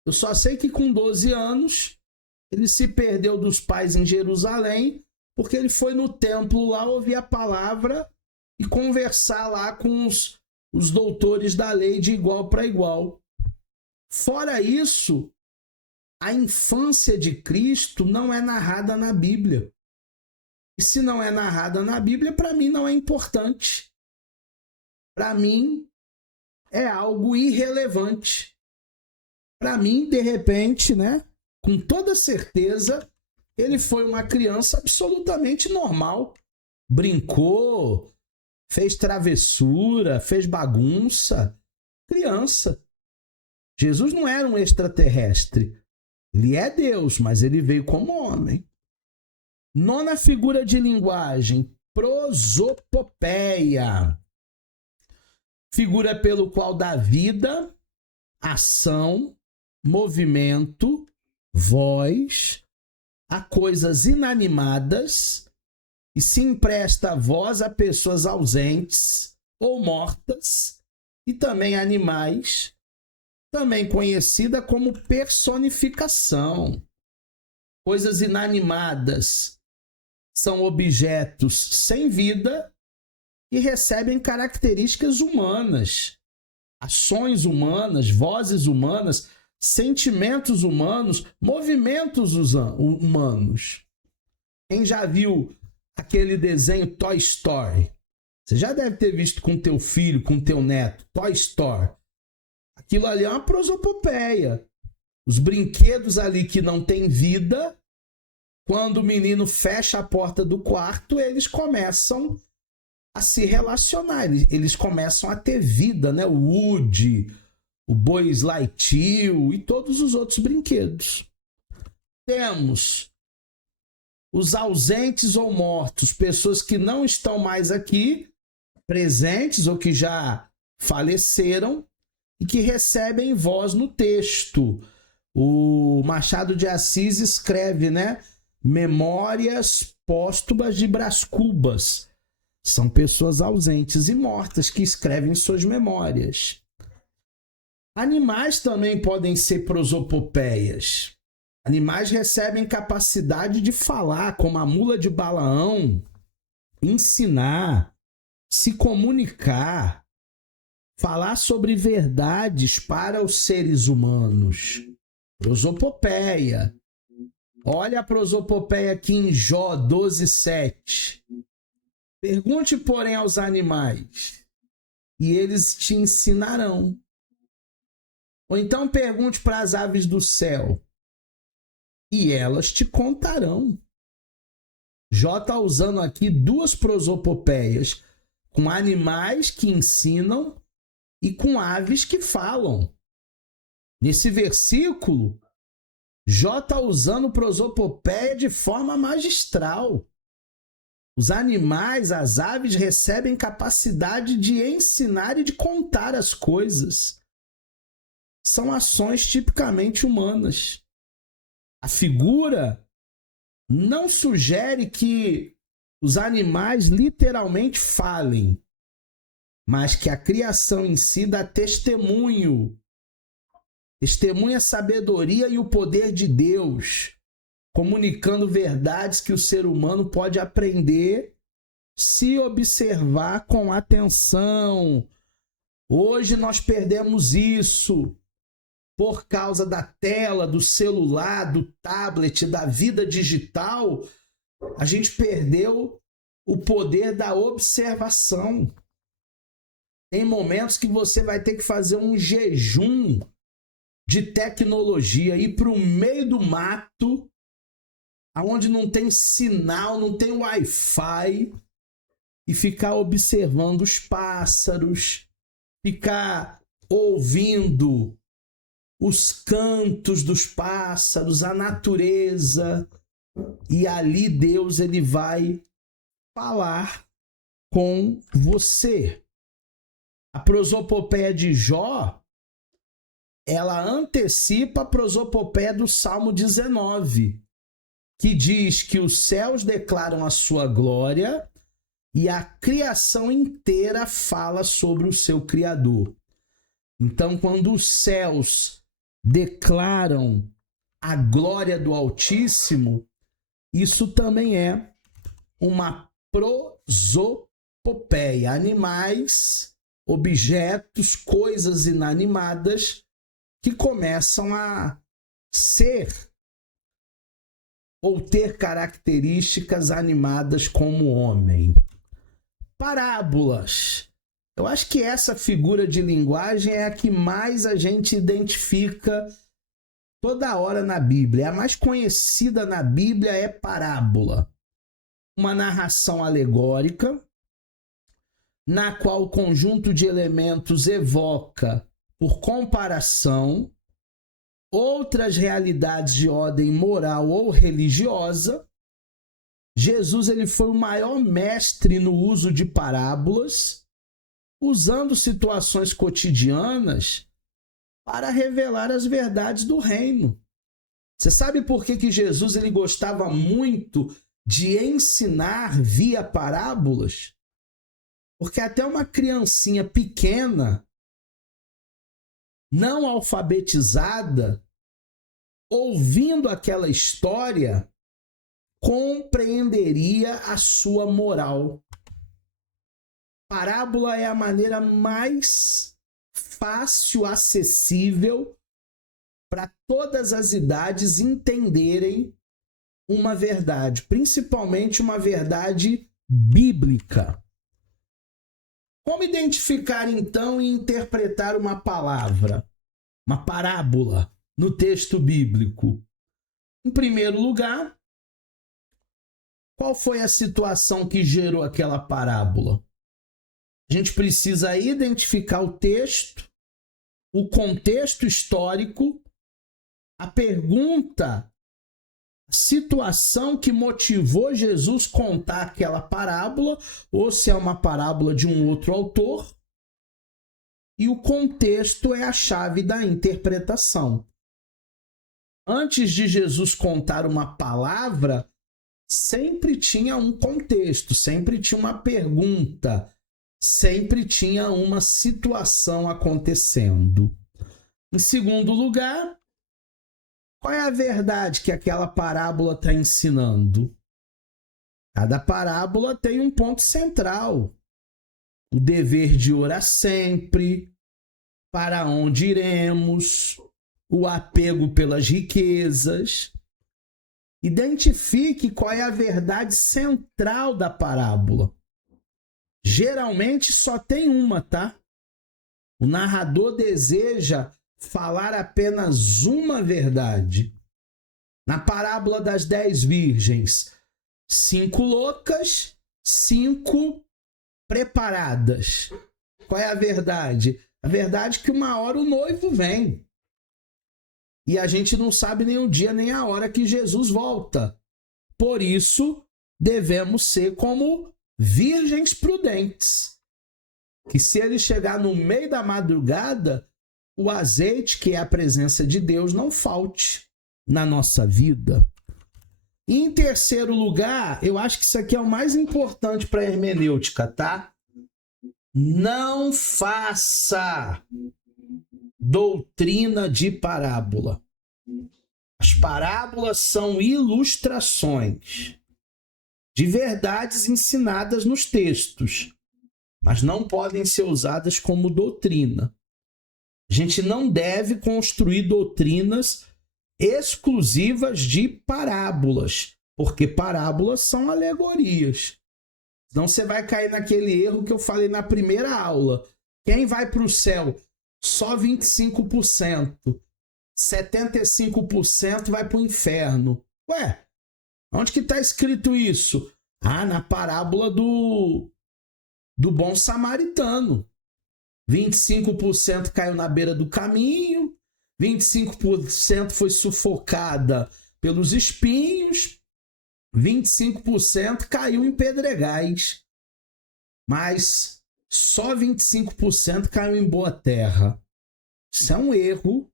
Eu só sei que com 12 anos ele se perdeu dos pais em Jerusalém porque ele foi no templo lá ouvir a palavra e conversar lá com os doutores da lei de igual para igual. Fora isso, a infância de Cristo não é narrada na Bíblia. E se não é narrada na Bíblia, para mim não é importante. Para mim, é algo irrelevante. Para mim, de repente, né, com toda certeza, ele foi uma criança absolutamente normal. Brincou, fez travessura, fez bagunça. Criança. Jesus não era um extraterrestre. Ele é Deus, mas ele veio como homem. Nona figura de linguagem, prosopopeia. Figura pelo qual dá vida, ação, movimento, voz a coisas inanimadas e se empresta voz a pessoas ausentes ou mortas e também animais, também conhecida como personificação. Coisas inanimadas são objetos sem vida e recebem características humanas, ações humanas, vozes humanas, sentimentos humanos, movimentos humanos. Quem já viu aquele desenho Toy Story? Você já deve ter visto com teu filho, com teu neto, Toy Story. Aquilo ali é uma prosopopeia. Os brinquedos ali que não têm vida, quando o menino fecha a porta do quarto, eles começam a se relacionar, eles começam a ter vida, né? O Woody, o Buzz Lightyear e todos os outros brinquedos. Temos os ausentes ou mortos, pessoas que não estão mais aqui, presentes ou que já faleceram e que recebem voz no texto. O Machado de Assis escreve, né? Memórias póstumas de Brás Cubas. São pessoas ausentes e mortas que escrevem suas memórias. Animais também podem ser prosopopeias. Animais recebem capacidade de falar, como a mula de Balaão, ensinar, se comunicar, falar sobre verdades para os seres humanos. Prosopopeia. Olha a prosopopeia aqui em Jó 12:7. Pergunte, porém, aos animais, e eles te ensinarão. Ou então pergunte para as aves do céu, e elas te contarão. Jó está usando aqui duas prosopopeias, com animais que ensinam e com aves que falam. Nesse versículo, Jó está usando prosopopeia de forma magistral. Os animais, as aves, recebem capacidade de ensinar e de contar as coisas. São ações tipicamente humanas. A figura não sugere que os animais literalmente falem, mas que a criação em si dá testemunha a sabedoria e o poder de Deus, comunicando verdades que o ser humano pode aprender se observar com atenção. Hoje nós perdemos isso por causa da tela, do celular, do tablet, da vida digital. A gente perdeu o poder da observação. Tem momentos que você vai ter que fazer um jejum de tecnologia, ir para o meio do mato, onde não tem sinal, não tem Wi-Fi, e ficar observando os pássaros, ficar ouvindo os cantos dos pássaros, a natureza, e ali Deus ele vai falar com você. A prosopopeia de Jó, ela antecipa a prosopopeia do Salmo 19, que diz que os céus declaram a sua glória e a criação inteira fala sobre o seu Criador. Então, quando os céus declaram a glória do Altíssimo, isso também é uma prosopopeia. Animais, objetos, coisas inanimadas que começam a ser ou ter características animadas como homem. Parábolas. Eu acho que essa figura de linguagem é a que mais a gente identifica toda hora na Bíblia. A mais conhecida na Bíblia é parábola. Uma narração alegórica, na qual o conjunto de elementos evoca, por comparação outras realidades de ordem moral ou religiosa, Jesus ele foi o maior mestre no uso de parábolas, usando situações cotidianas para revelar as verdades do reino. Você sabe por que Jesus ele gostava muito de ensinar via parábolas? Porque até uma criancinha pequena, não alfabetizada, ouvindo aquela história, compreenderia a sua moral. Parábola é a maneira mais fácil, acessível para todas as idades entenderem uma verdade, principalmente uma verdade bíblica. Como identificar então e interpretar uma palavra, uma parábola no texto bíblico? Em primeiro lugar, qual foi a situação que gerou aquela parábola? A gente precisa identificar o texto, o contexto histórico, a pergunta, a situação que motivou Jesus contar aquela parábola, ou se é uma parábola de um outro autor, e o contexto é a chave da interpretação. Antes de Jesus contar uma palavra, sempre tinha um contexto, sempre tinha uma pergunta, sempre tinha uma situação acontecendo. Em segundo lugar, qual é a verdade que aquela parábola está ensinando? Cada parábola tem um ponto central. O dever de orar sempre, para onde iremos, o apego pelas riquezas. Identifique qual é a verdade central da parábola. Geralmente só tem uma, tá? O narrador deseja falar apenas uma verdade. Na parábola das 10 virgens, 5 loucas, 5 preparadas. Qual é a verdade? A verdade é que uma hora o noivo vem. E a gente não sabe nem o dia nem a hora que Jesus volta. Por isso, devemos ser como virgens prudentes. Que se ele chegar no meio da madrugada, o azeite, que é a presença de Deus, não falte na nossa vida. E em terceiro lugar, eu acho que isso aqui é o mais importante para a hermenêutica, tá? Não faça doutrina de parábola. As parábolas são ilustrações de verdades ensinadas nos textos, mas não podem ser usadas como doutrina. A gente não deve construir doutrinas exclusivas de parábolas, porque parábolas são alegorias. Senão você vai cair naquele erro que eu falei na primeira aula. Quem vai para o céu? Só 25%. 75% vai para o inferno. Ué, onde que está escrito isso? Ah, na parábola do bom samaritano. 25% caiu na beira do caminho, 25% foi sufocada pelos espinhos, 25% caiu em pedregais, mas só 25% caiu em boa terra. Isso é um erro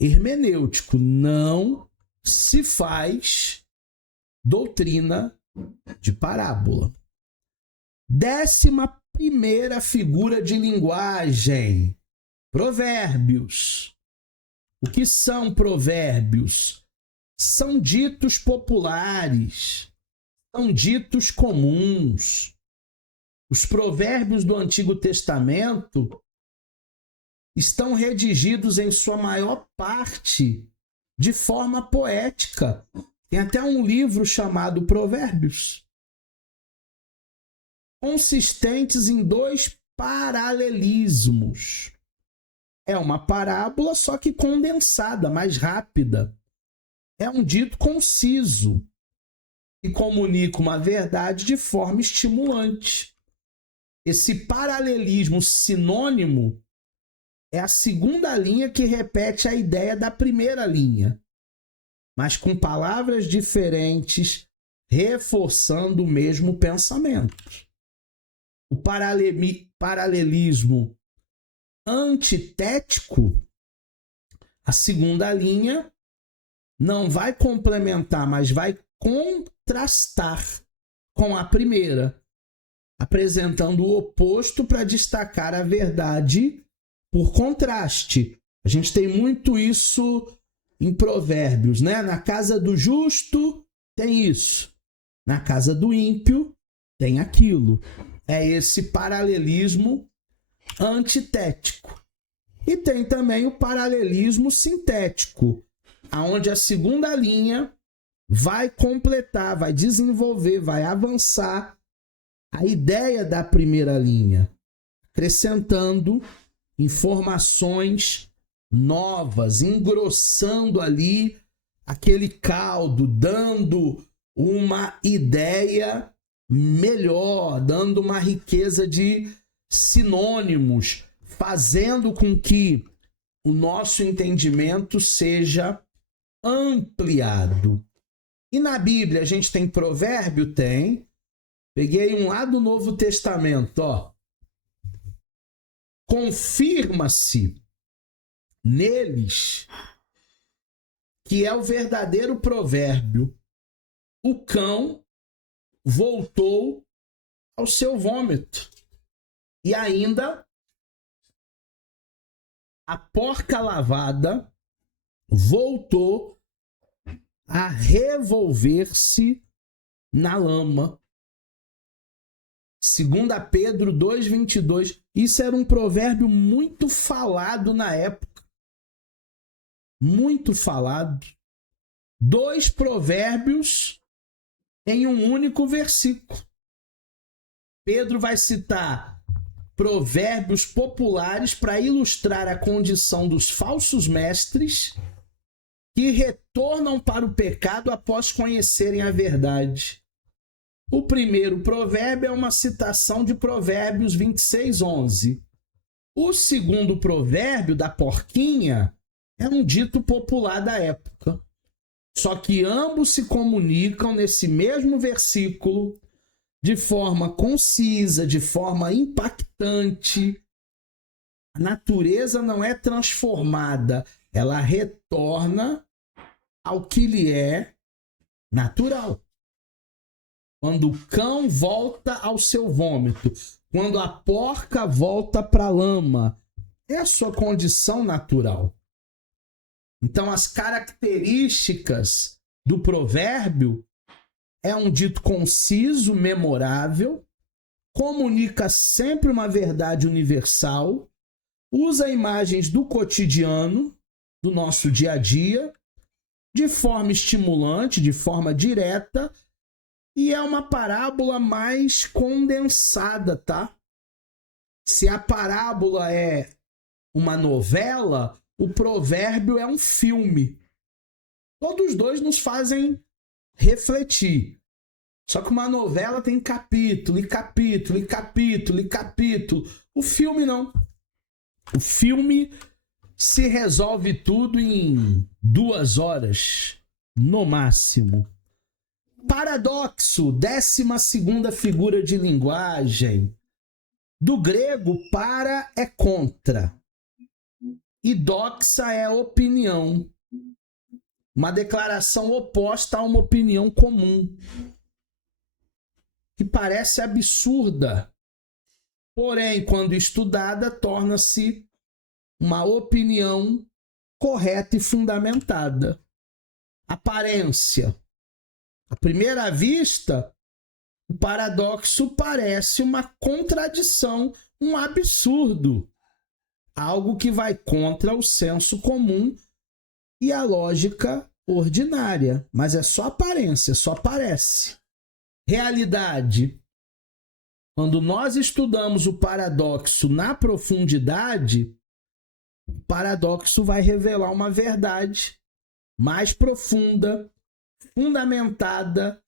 hermenêutico. Não se faz doutrina de parábola. 11ª figura de linguagem: provérbios. O que são provérbios? São ditos populares, são ditos comuns. Os provérbios do Antigo Testamento estão redigidos em sua maior parte de forma poética. Tem até um livro chamado Provérbios, consistentes em 2 paralelismos. É uma parábola, só que condensada, mais rápida. É um dito conciso e comunica uma verdade de forma estimulante. Esse paralelismo sinônimo é a segunda linha que repete a ideia da primeira linha, mas com palavras diferentes, reforçando o mesmo pensamento. O paralelismo antitético, a segunda linha não vai complementar, mas vai contrastar com a primeira, apresentando o oposto para destacar a verdade por contraste. A gente tem muito isso em Provérbios, né? Na casa do justo tem isso, na casa do ímpio tem aquilo. É esse paralelismo antitético. E tem também o paralelismo sintético, aonde a segunda linha vai completar, vai desenvolver, vai avançar a ideia da primeira linha, acrescentando informações novas, engrossando ali aquele caldo, dando uma ideia melhor, dando uma riqueza de sinônimos, fazendo com que o nosso entendimento seja ampliado. E na Bíblia a gente tem provérbio? Tem. Peguei um lá do Novo Testamento, ó. Confirma-se neles que é o verdadeiro provérbio. O cão voltou ao seu vômito. E ainda a porca lavada voltou a revolver-se na lama. 2 Pedro 2,22. Isso era um provérbio muito falado na época. Muito falado. 2 provérbios em um único versículo. Pedro vai citar provérbios populares para ilustrar a condição dos falsos mestres que retornam para o pecado após conhecerem a verdade. O primeiro provérbio é uma citação de Provérbios 26:11. O segundo provérbio, da porquinha, é um dito popular da época. Só que ambos se comunicam nesse mesmo versículo de forma concisa, de forma impactante. A natureza não é transformada, ela retorna ao que lhe é natural. Quando o cão volta ao seu vômito, quando a porca volta para a lama, é a sua condição natural. Então, as características do provérbio é um dito conciso, memorável, comunica sempre uma verdade universal, usa imagens do cotidiano, do nosso dia a dia, de forma estimulante, de forma direta, e é uma parábola mais condensada, tá? Se a parábola é uma novela, o provérbio é um filme. Todos os dois nos fazem refletir. Só que uma novela tem capítulo, e capítulo, e capítulo, e capítulo. O filme não. O filme se resolve tudo em 2 horas, no máximo. Paradoxo, 12ª figura de linguagem. Do grego, para é contra. E doxa é opinião. Uma declaração oposta a uma opinião comum. Que parece absurda. Porém, quando estudada, torna-se uma opinião correta e fundamentada. Aparência. À primeira vista, o paradoxo parece uma contradição, um absurdo. Algo que vai contra o senso comum e a lógica ordinária. Mas é só aparência, só parece. Realidade. Quando nós estudamos o paradoxo na profundidade, o paradoxo vai revelar uma verdade mais profunda, fundamentada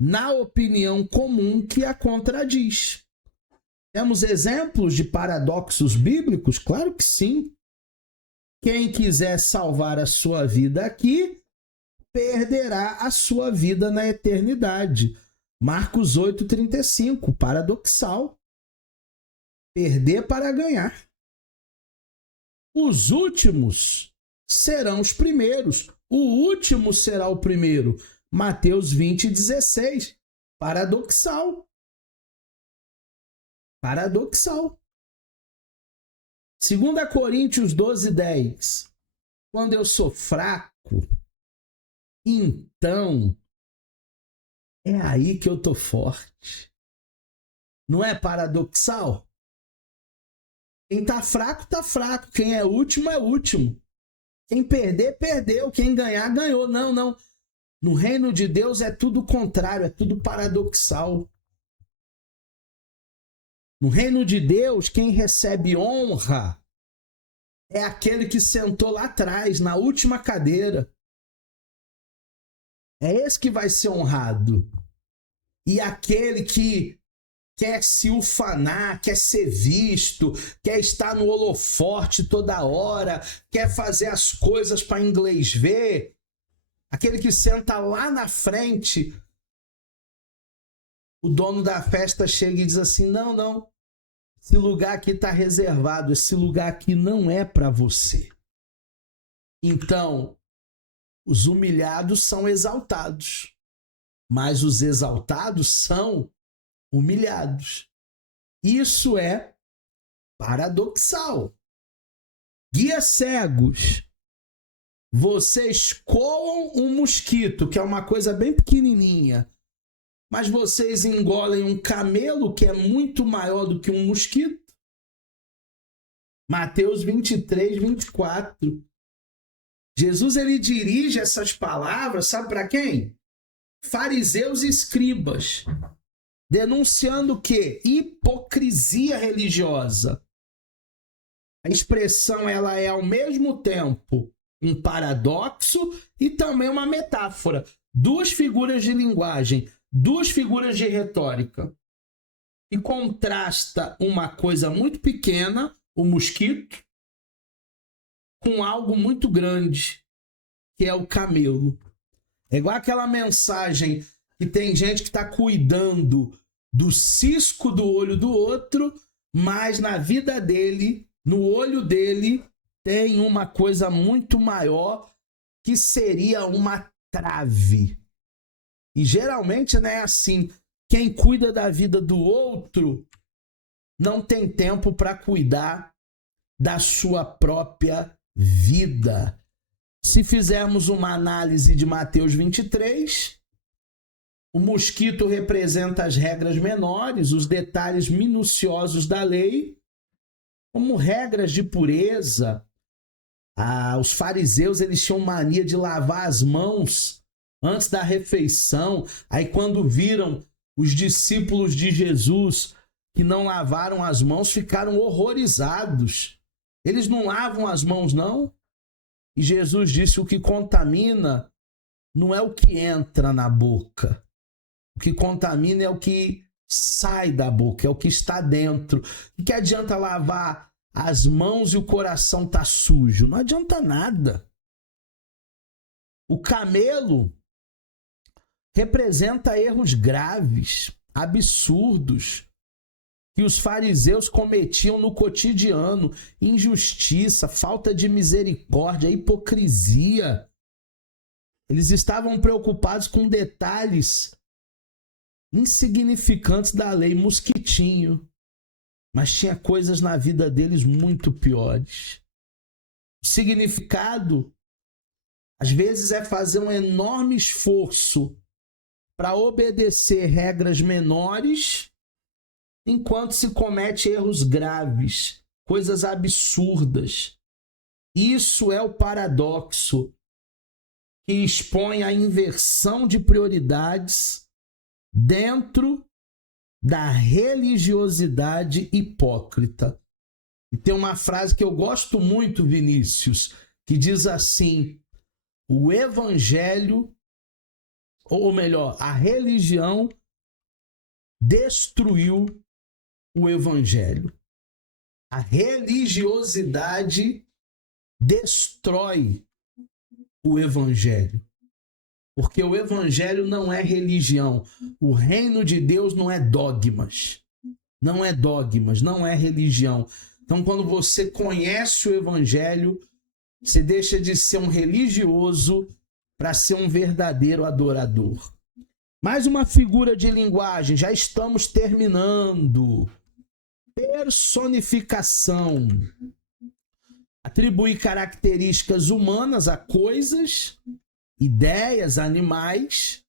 na opinião comum que a contradiz. Temos exemplos de paradoxos bíblicos? Claro que sim. Quem quiser salvar a sua vida aqui, perderá a sua vida na eternidade. Marcos 8,35, paradoxal. Perder para ganhar. Os últimos serão os primeiros. O último será o primeiro. Mateus 20,16. Paradoxal. Paradoxal. 2 Coríntios 12,10. Quando eu sou fraco, então é aí que eu tô forte. Não é paradoxal? Quem tá fraco, tá fraco. Quem é último, é último. Quem perder, perdeu. Quem ganhar, ganhou. Não, não. No reino de Deus é tudo contrário, é tudo paradoxal. No reino de Deus, quem recebe honra é aquele que sentou lá atrás, na última cadeira. É esse que vai ser honrado. E aquele que quer se ufanar, quer ser visto, quer estar no holofote toda hora, quer fazer as coisas para inglês ver, aquele que senta lá na frente, o dono da festa chega e diz assim: não, não, esse lugar aqui está reservado, esse lugar aqui não é para você. Então, os humilhados são exaltados, mas os exaltados são humilhados. Isso é paradoxal. Guias cegos, vocês coam um mosquito, que é uma coisa bem pequenininha, mas vocês engolem um camelo que é muito maior do que um mosquito. Mateus 23:24. Jesus ele dirige essas palavras, sabe para quem? Fariseus e escribas, denunciando o quê? Hipocrisia religiosa. A expressão ela é ao mesmo tempo um paradoxo e também uma metáfora. Duas figuras de linguagem, duas figuras de retórica. E contrasta uma coisa muito pequena, o mosquito, com algo muito grande, que é o camelo. É igual aquela mensagem que tem gente que está cuidando do cisco do olho do outro, mas na vida dele, no olho dele, tem uma coisa muito maior que seria uma trave. E geralmente não é assim. Quem cuida da vida do outro não tem tempo para cuidar da sua própria vida. Se fizermos uma análise de Mateus 23, o mosquito representa as regras menores, os detalhes minuciosos da lei, como regras de pureza. Os fariseus eles tinham mania de lavar as mãos antes da refeição. Aí quando viram os discípulos de Jesus que não lavaram as mãos, ficaram horrorizados. Eles não lavam as mãos, não? E Jesus disse: o que contamina não é o que entra na boca. O que contamina é o que sai da boca, é o que está dentro. O que adianta lavar as mãos e o coração tá sujo? Não adianta nada. O camelo representa erros graves, absurdos, que os fariseus cometiam no cotidiano: injustiça, falta de misericórdia, hipocrisia. Eles estavam preocupados com detalhes insignificantes da lei, mosquitinho, mas tinha coisas na vida deles muito piores. O significado, às vezes, é fazer um enorme esforço para obedecer regras menores, enquanto se comete erros graves, coisas absurdas. Isso é o paradoxo que expõe a inversão de prioridades dentro da religiosidade hipócrita. E tem uma frase que eu gosto muito, Vinícius, que diz assim: o evangelho, ou melhor, a religião destruiu o evangelho. A religiosidade destrói o evangelho. Porque o evangelho não é religião. O reino de Deus não é dogmas. Não é dogmas, não é religião. Então, quando você conhece o evangelho, você deixa de ser um religioso para ser um verdadeiro adorador. Mais uma figura de linguagem, já estamos terminando. Personificação. Atribuir características humanas a coisas, ideias, animais.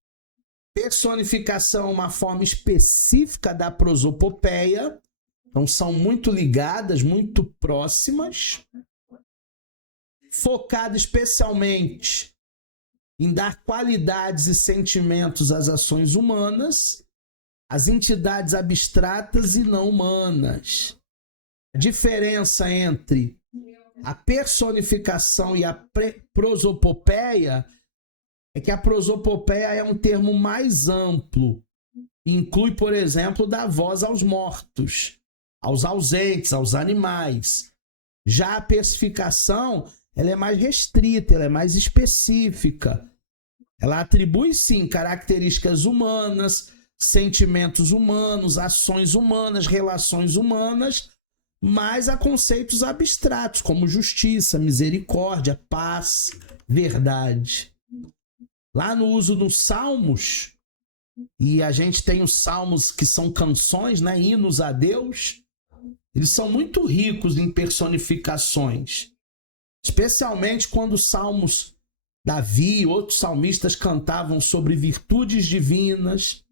Personificação é uma forma específica da prosopopeia. Então são muito ligadas, muito próximas. Focado especialmente em dar qualidades e sentimentos às ações humanas, às entidades abstratas e não humanas. A diferença entre a personificação e a prosopopeia é que a prosopopeia é um termo mais amplo. Inclui, por exemplo, dar voz aos mortos, aos ausentes, aos animais. Já a personificação, ela é mais restrita, ela é mais específica. Ela atribui, sim, características humanas, sentimentos humanos, ações humanas, relações humanas, mas a conceitos abstratos, como justiça, misericórdia, paz, verdade. Lá no uso dos salmos, e a gente tem os salmos que são canções, né, hinos a Deus, eles são muito ricos em personificações. Especialmente quando os salmos Davi e outros salmistas cantavam sobre virtudes divinas,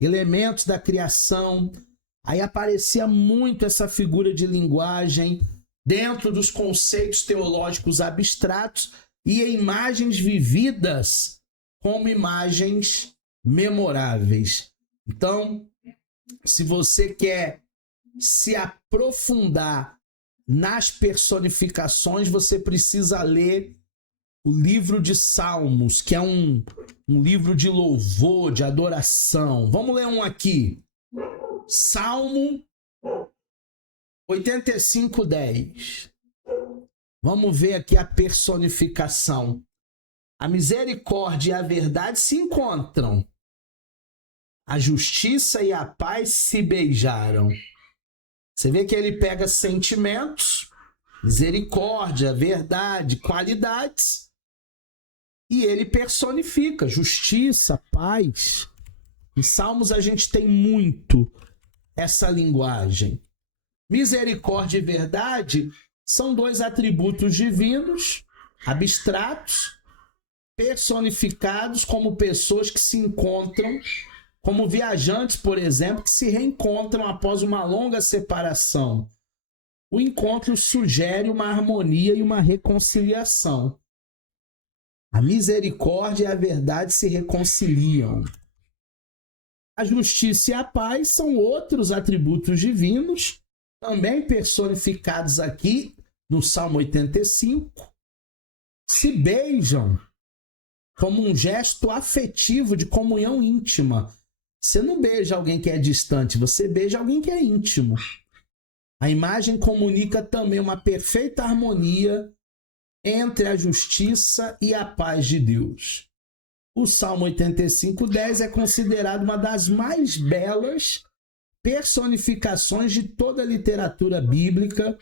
elementos da criação. Aí aparecia muito essa figura de linguagem dentro dos conceitos teológicos abstratos e imagens vividas como imagens memoráveis. Então, se você quer se aprofundar nas personificações, você precisa ler o livro de Salmos, que é um livro de louvor, de adoração. Vamos ler um aqui. Salmo 85:10. Vamos ver aqui a personificação. A misericórdia e a verdade se encontram. A justiça e a paz se beijaram. Você vê que ele pega sentimentos, misericórdia, verdade, qualidades, e ele personifica justiça, paz. Em Salmos a gente tem muito essa linguagem. Misericórdia e verdade são dois atributos divinos, abstratos, personificados como pessoas que se encontram, como viajantes, por exemplo, que se reencontram após uma longa separação. O encontro sugere uma harmonia e uma reconciliação. A misericórdia e a verdade se reconciliam. A justiça e a paz são outros atributos divinos, também personificados aqui no Salmo 85. Se beijam como um gesto afetivo de comunhão íntima. Você não beija alguém que é distante, você beija alguém que é íntimo. A imagem comunica também uma perfeita harmonia entre a justiça e a paz de Deus. O Salmo 85:10 é considerado uma das mais belas personificações de toda a literatura bíblica,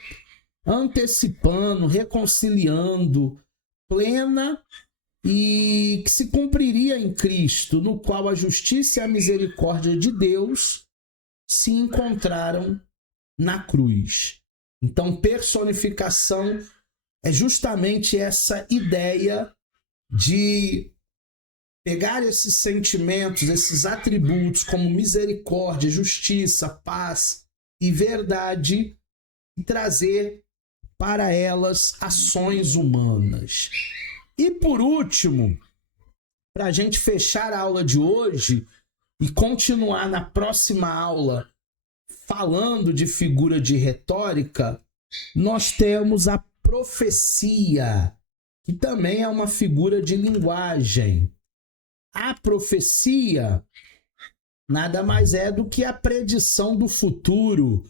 antecipando, reconciliando, plena e que se cumpriria em Cristo, no qual a justiça e a misericórdia de Deus se encontraram na cruz. Então, personificação é justamente essa ideia de pegar esses sentimentos, esses atributos como misericórdia, justiça, paz e verdade e trazer para elas ações humanas. E por último, para a gente fechar a aula de hoje e continuar na próxima aula falando de figura de retórica, nós temos a profecia, que também é uma figura de linguagem. A profecia nada mais é do que a predição do futuro,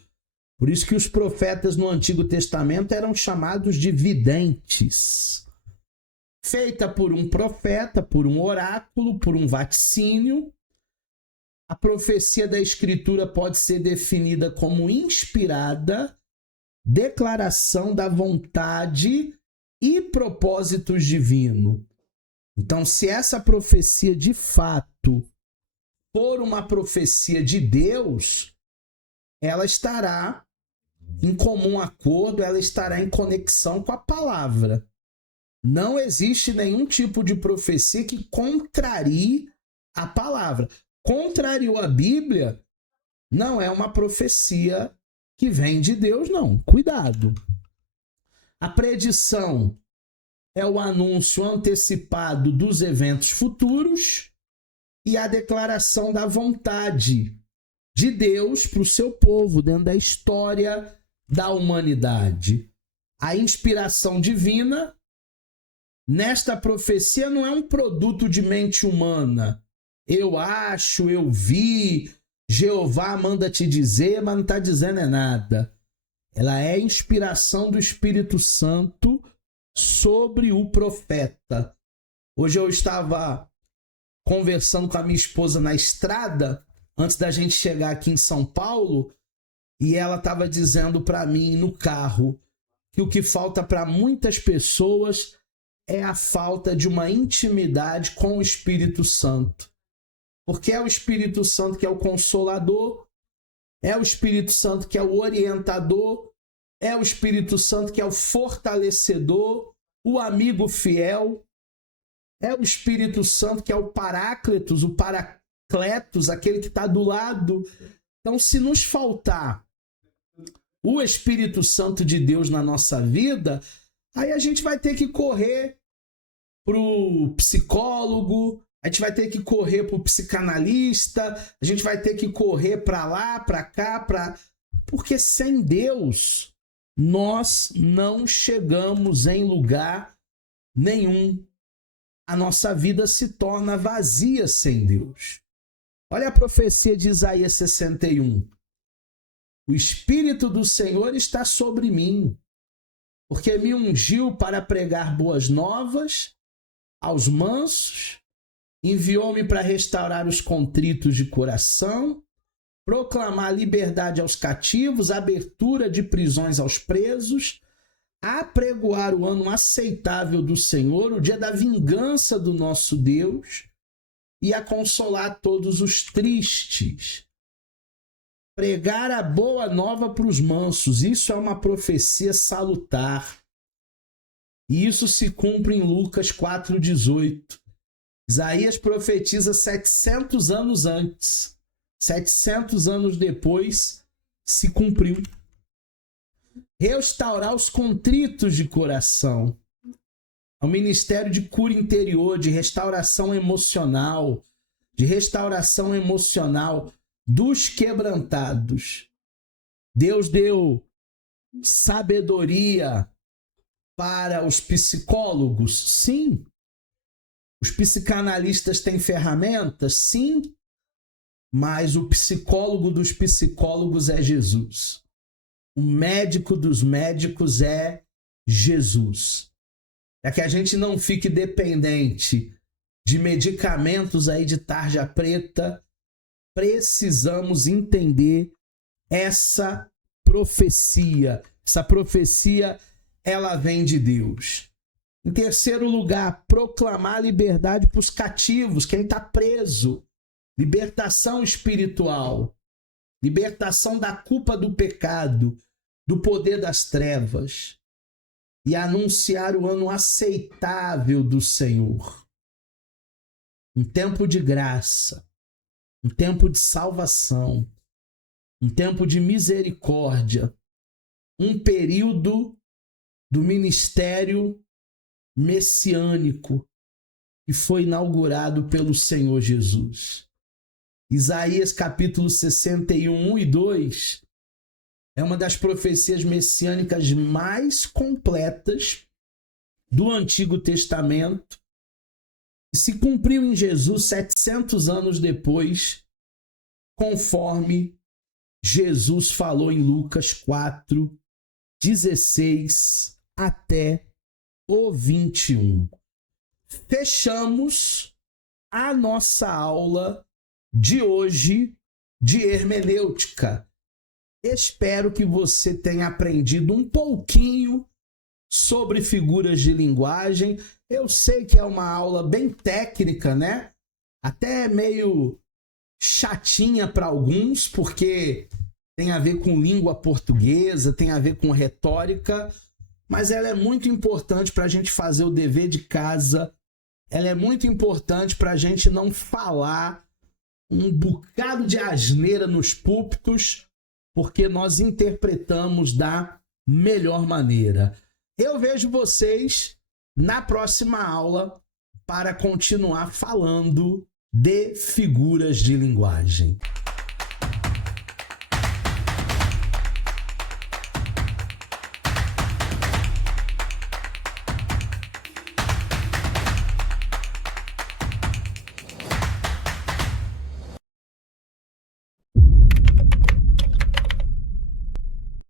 Por isso que os profetas no Antigo Testamento eram chamados de videntes. Feita por um profeta, por um oráculo, por um vaticínio, a profecia da Escritura pode ser definida como inspirada, declaração da vontade e propósitos divinos. Então, se essa profecia de fato for uma profecia de Deus, ela estará em comum acordo, ela estará em conexão com a palavra. Não existe nenhum tipo de profecia que contrarie a palavra. Contrariou a Bíblia, não é uma profecia que vem de Deus, não. Cuidado. A predição é o anúncio antecipado dos eventos futuros e a declaração da vontade de Deus para o seu povo dentro da história da humanidade. A inspiração divina nesta profecia não é um produto de mente humana. Eu acho, eu vi, Jeová manda te dizer, mas não está dizendo é nada. Ela é inspiração do Espírito Santo sobre o profeta. Hoje eu estava conversando com a minha esposa na estrada, antes da gente chegar aqui em São Paulo, e ela estava dizendo para mim no carro que o que falta para muitas pessoas é a falta de uma intimidade com o Espírito Santo. Porque é o Espírito Santo que é o consolador, é o Espírito Santo que é o orientador, é o Espírito Santo que é o fortalecedor, o amigo fiel, é o Espírito Santo que é o Paráclitos, o Paracletos, aquele que está do lado. Então, se nos faltar o Espírito Santo de Deus na nossa vida, aí a gente vai ter que correr para o psicólogo, a gente vai ter que correr para o psicanalista, a gente vai ter que correr para lá, para cá, porque sem Deus nós não chegamos em lugar nenhum. A nossa vida se torna vazia sem Deus. Olha a profecia de Isaías 61. O Espírito do Senhor está sobre mim, porque me ungiu para pregar boas novas aos mansos, enviou-me para restaurar os contritos de coração, proclamar liberdade aos cativos, abertura de prisões aos presos, apregoar o ano aceitável do Senhor, o dia da vingança do nosso Deus, e a consolar todos os tristes. Pregar a boa nova para os mansos, isso é uma profecia salutar. E isso se cumpre em Lucas 4,18. Isaías profetiza 700 anos antes. 700 anos depois se cumpriu. Restaurar os contritos de coração. É um ministério de cura interior, de restauração emocional, dos quebrantados. Deus deu sabedoria para os psicólogos? Sim. Os psicanalistas têm ferramentas? Sim. Mas o psicólogo dos psicólogos é Jesus. O médico dos médicos é Jesus. É que a gente não fique dependente de medicamentos aí de tarja preta. Precisamos entender essa profecia. Essa profecia, ela vem de Deus. Em terceiro lugar, proclamar liberdade para os cativos, quem está preso. Libertação espiritual. Libertação da culpa do pecado, do poder das trevas. E anunciar o ano aceitável do Senhor. Um tempo de graça. Um tempo de salvação, um tempo de misericórdia, um período do ministério messiânico que foi inaugurado pelo Senhor Jesus. Isaías capítulo 61, 1 e 2 é uma das profecias messiânicas mais completas do Antigo Testamento. E se cumpriu em Jesus 700 anos depois, conforme Jesus falou em Lucas 4, 16 até o 21. Fechamos a nossa aula de hoje de hermenêutica. Espero que você tenha aprendido um pouquinho sobre figuras de linguagem. Eu sei que é uma aula bem técnica, né? Até meio chatinha para alguns, porque tem a ver com língua portuguesa, tem a ver com retórica, mas ela é muito importante para a gente fazer o dever de casa. Ela é muito importante para a gente não falar um bocado de asneira nos púlpitos, porque nós interpretamos da melhor maneira. Eu vejo vocês na próxima aula para continuar falando de figuras de linguagem.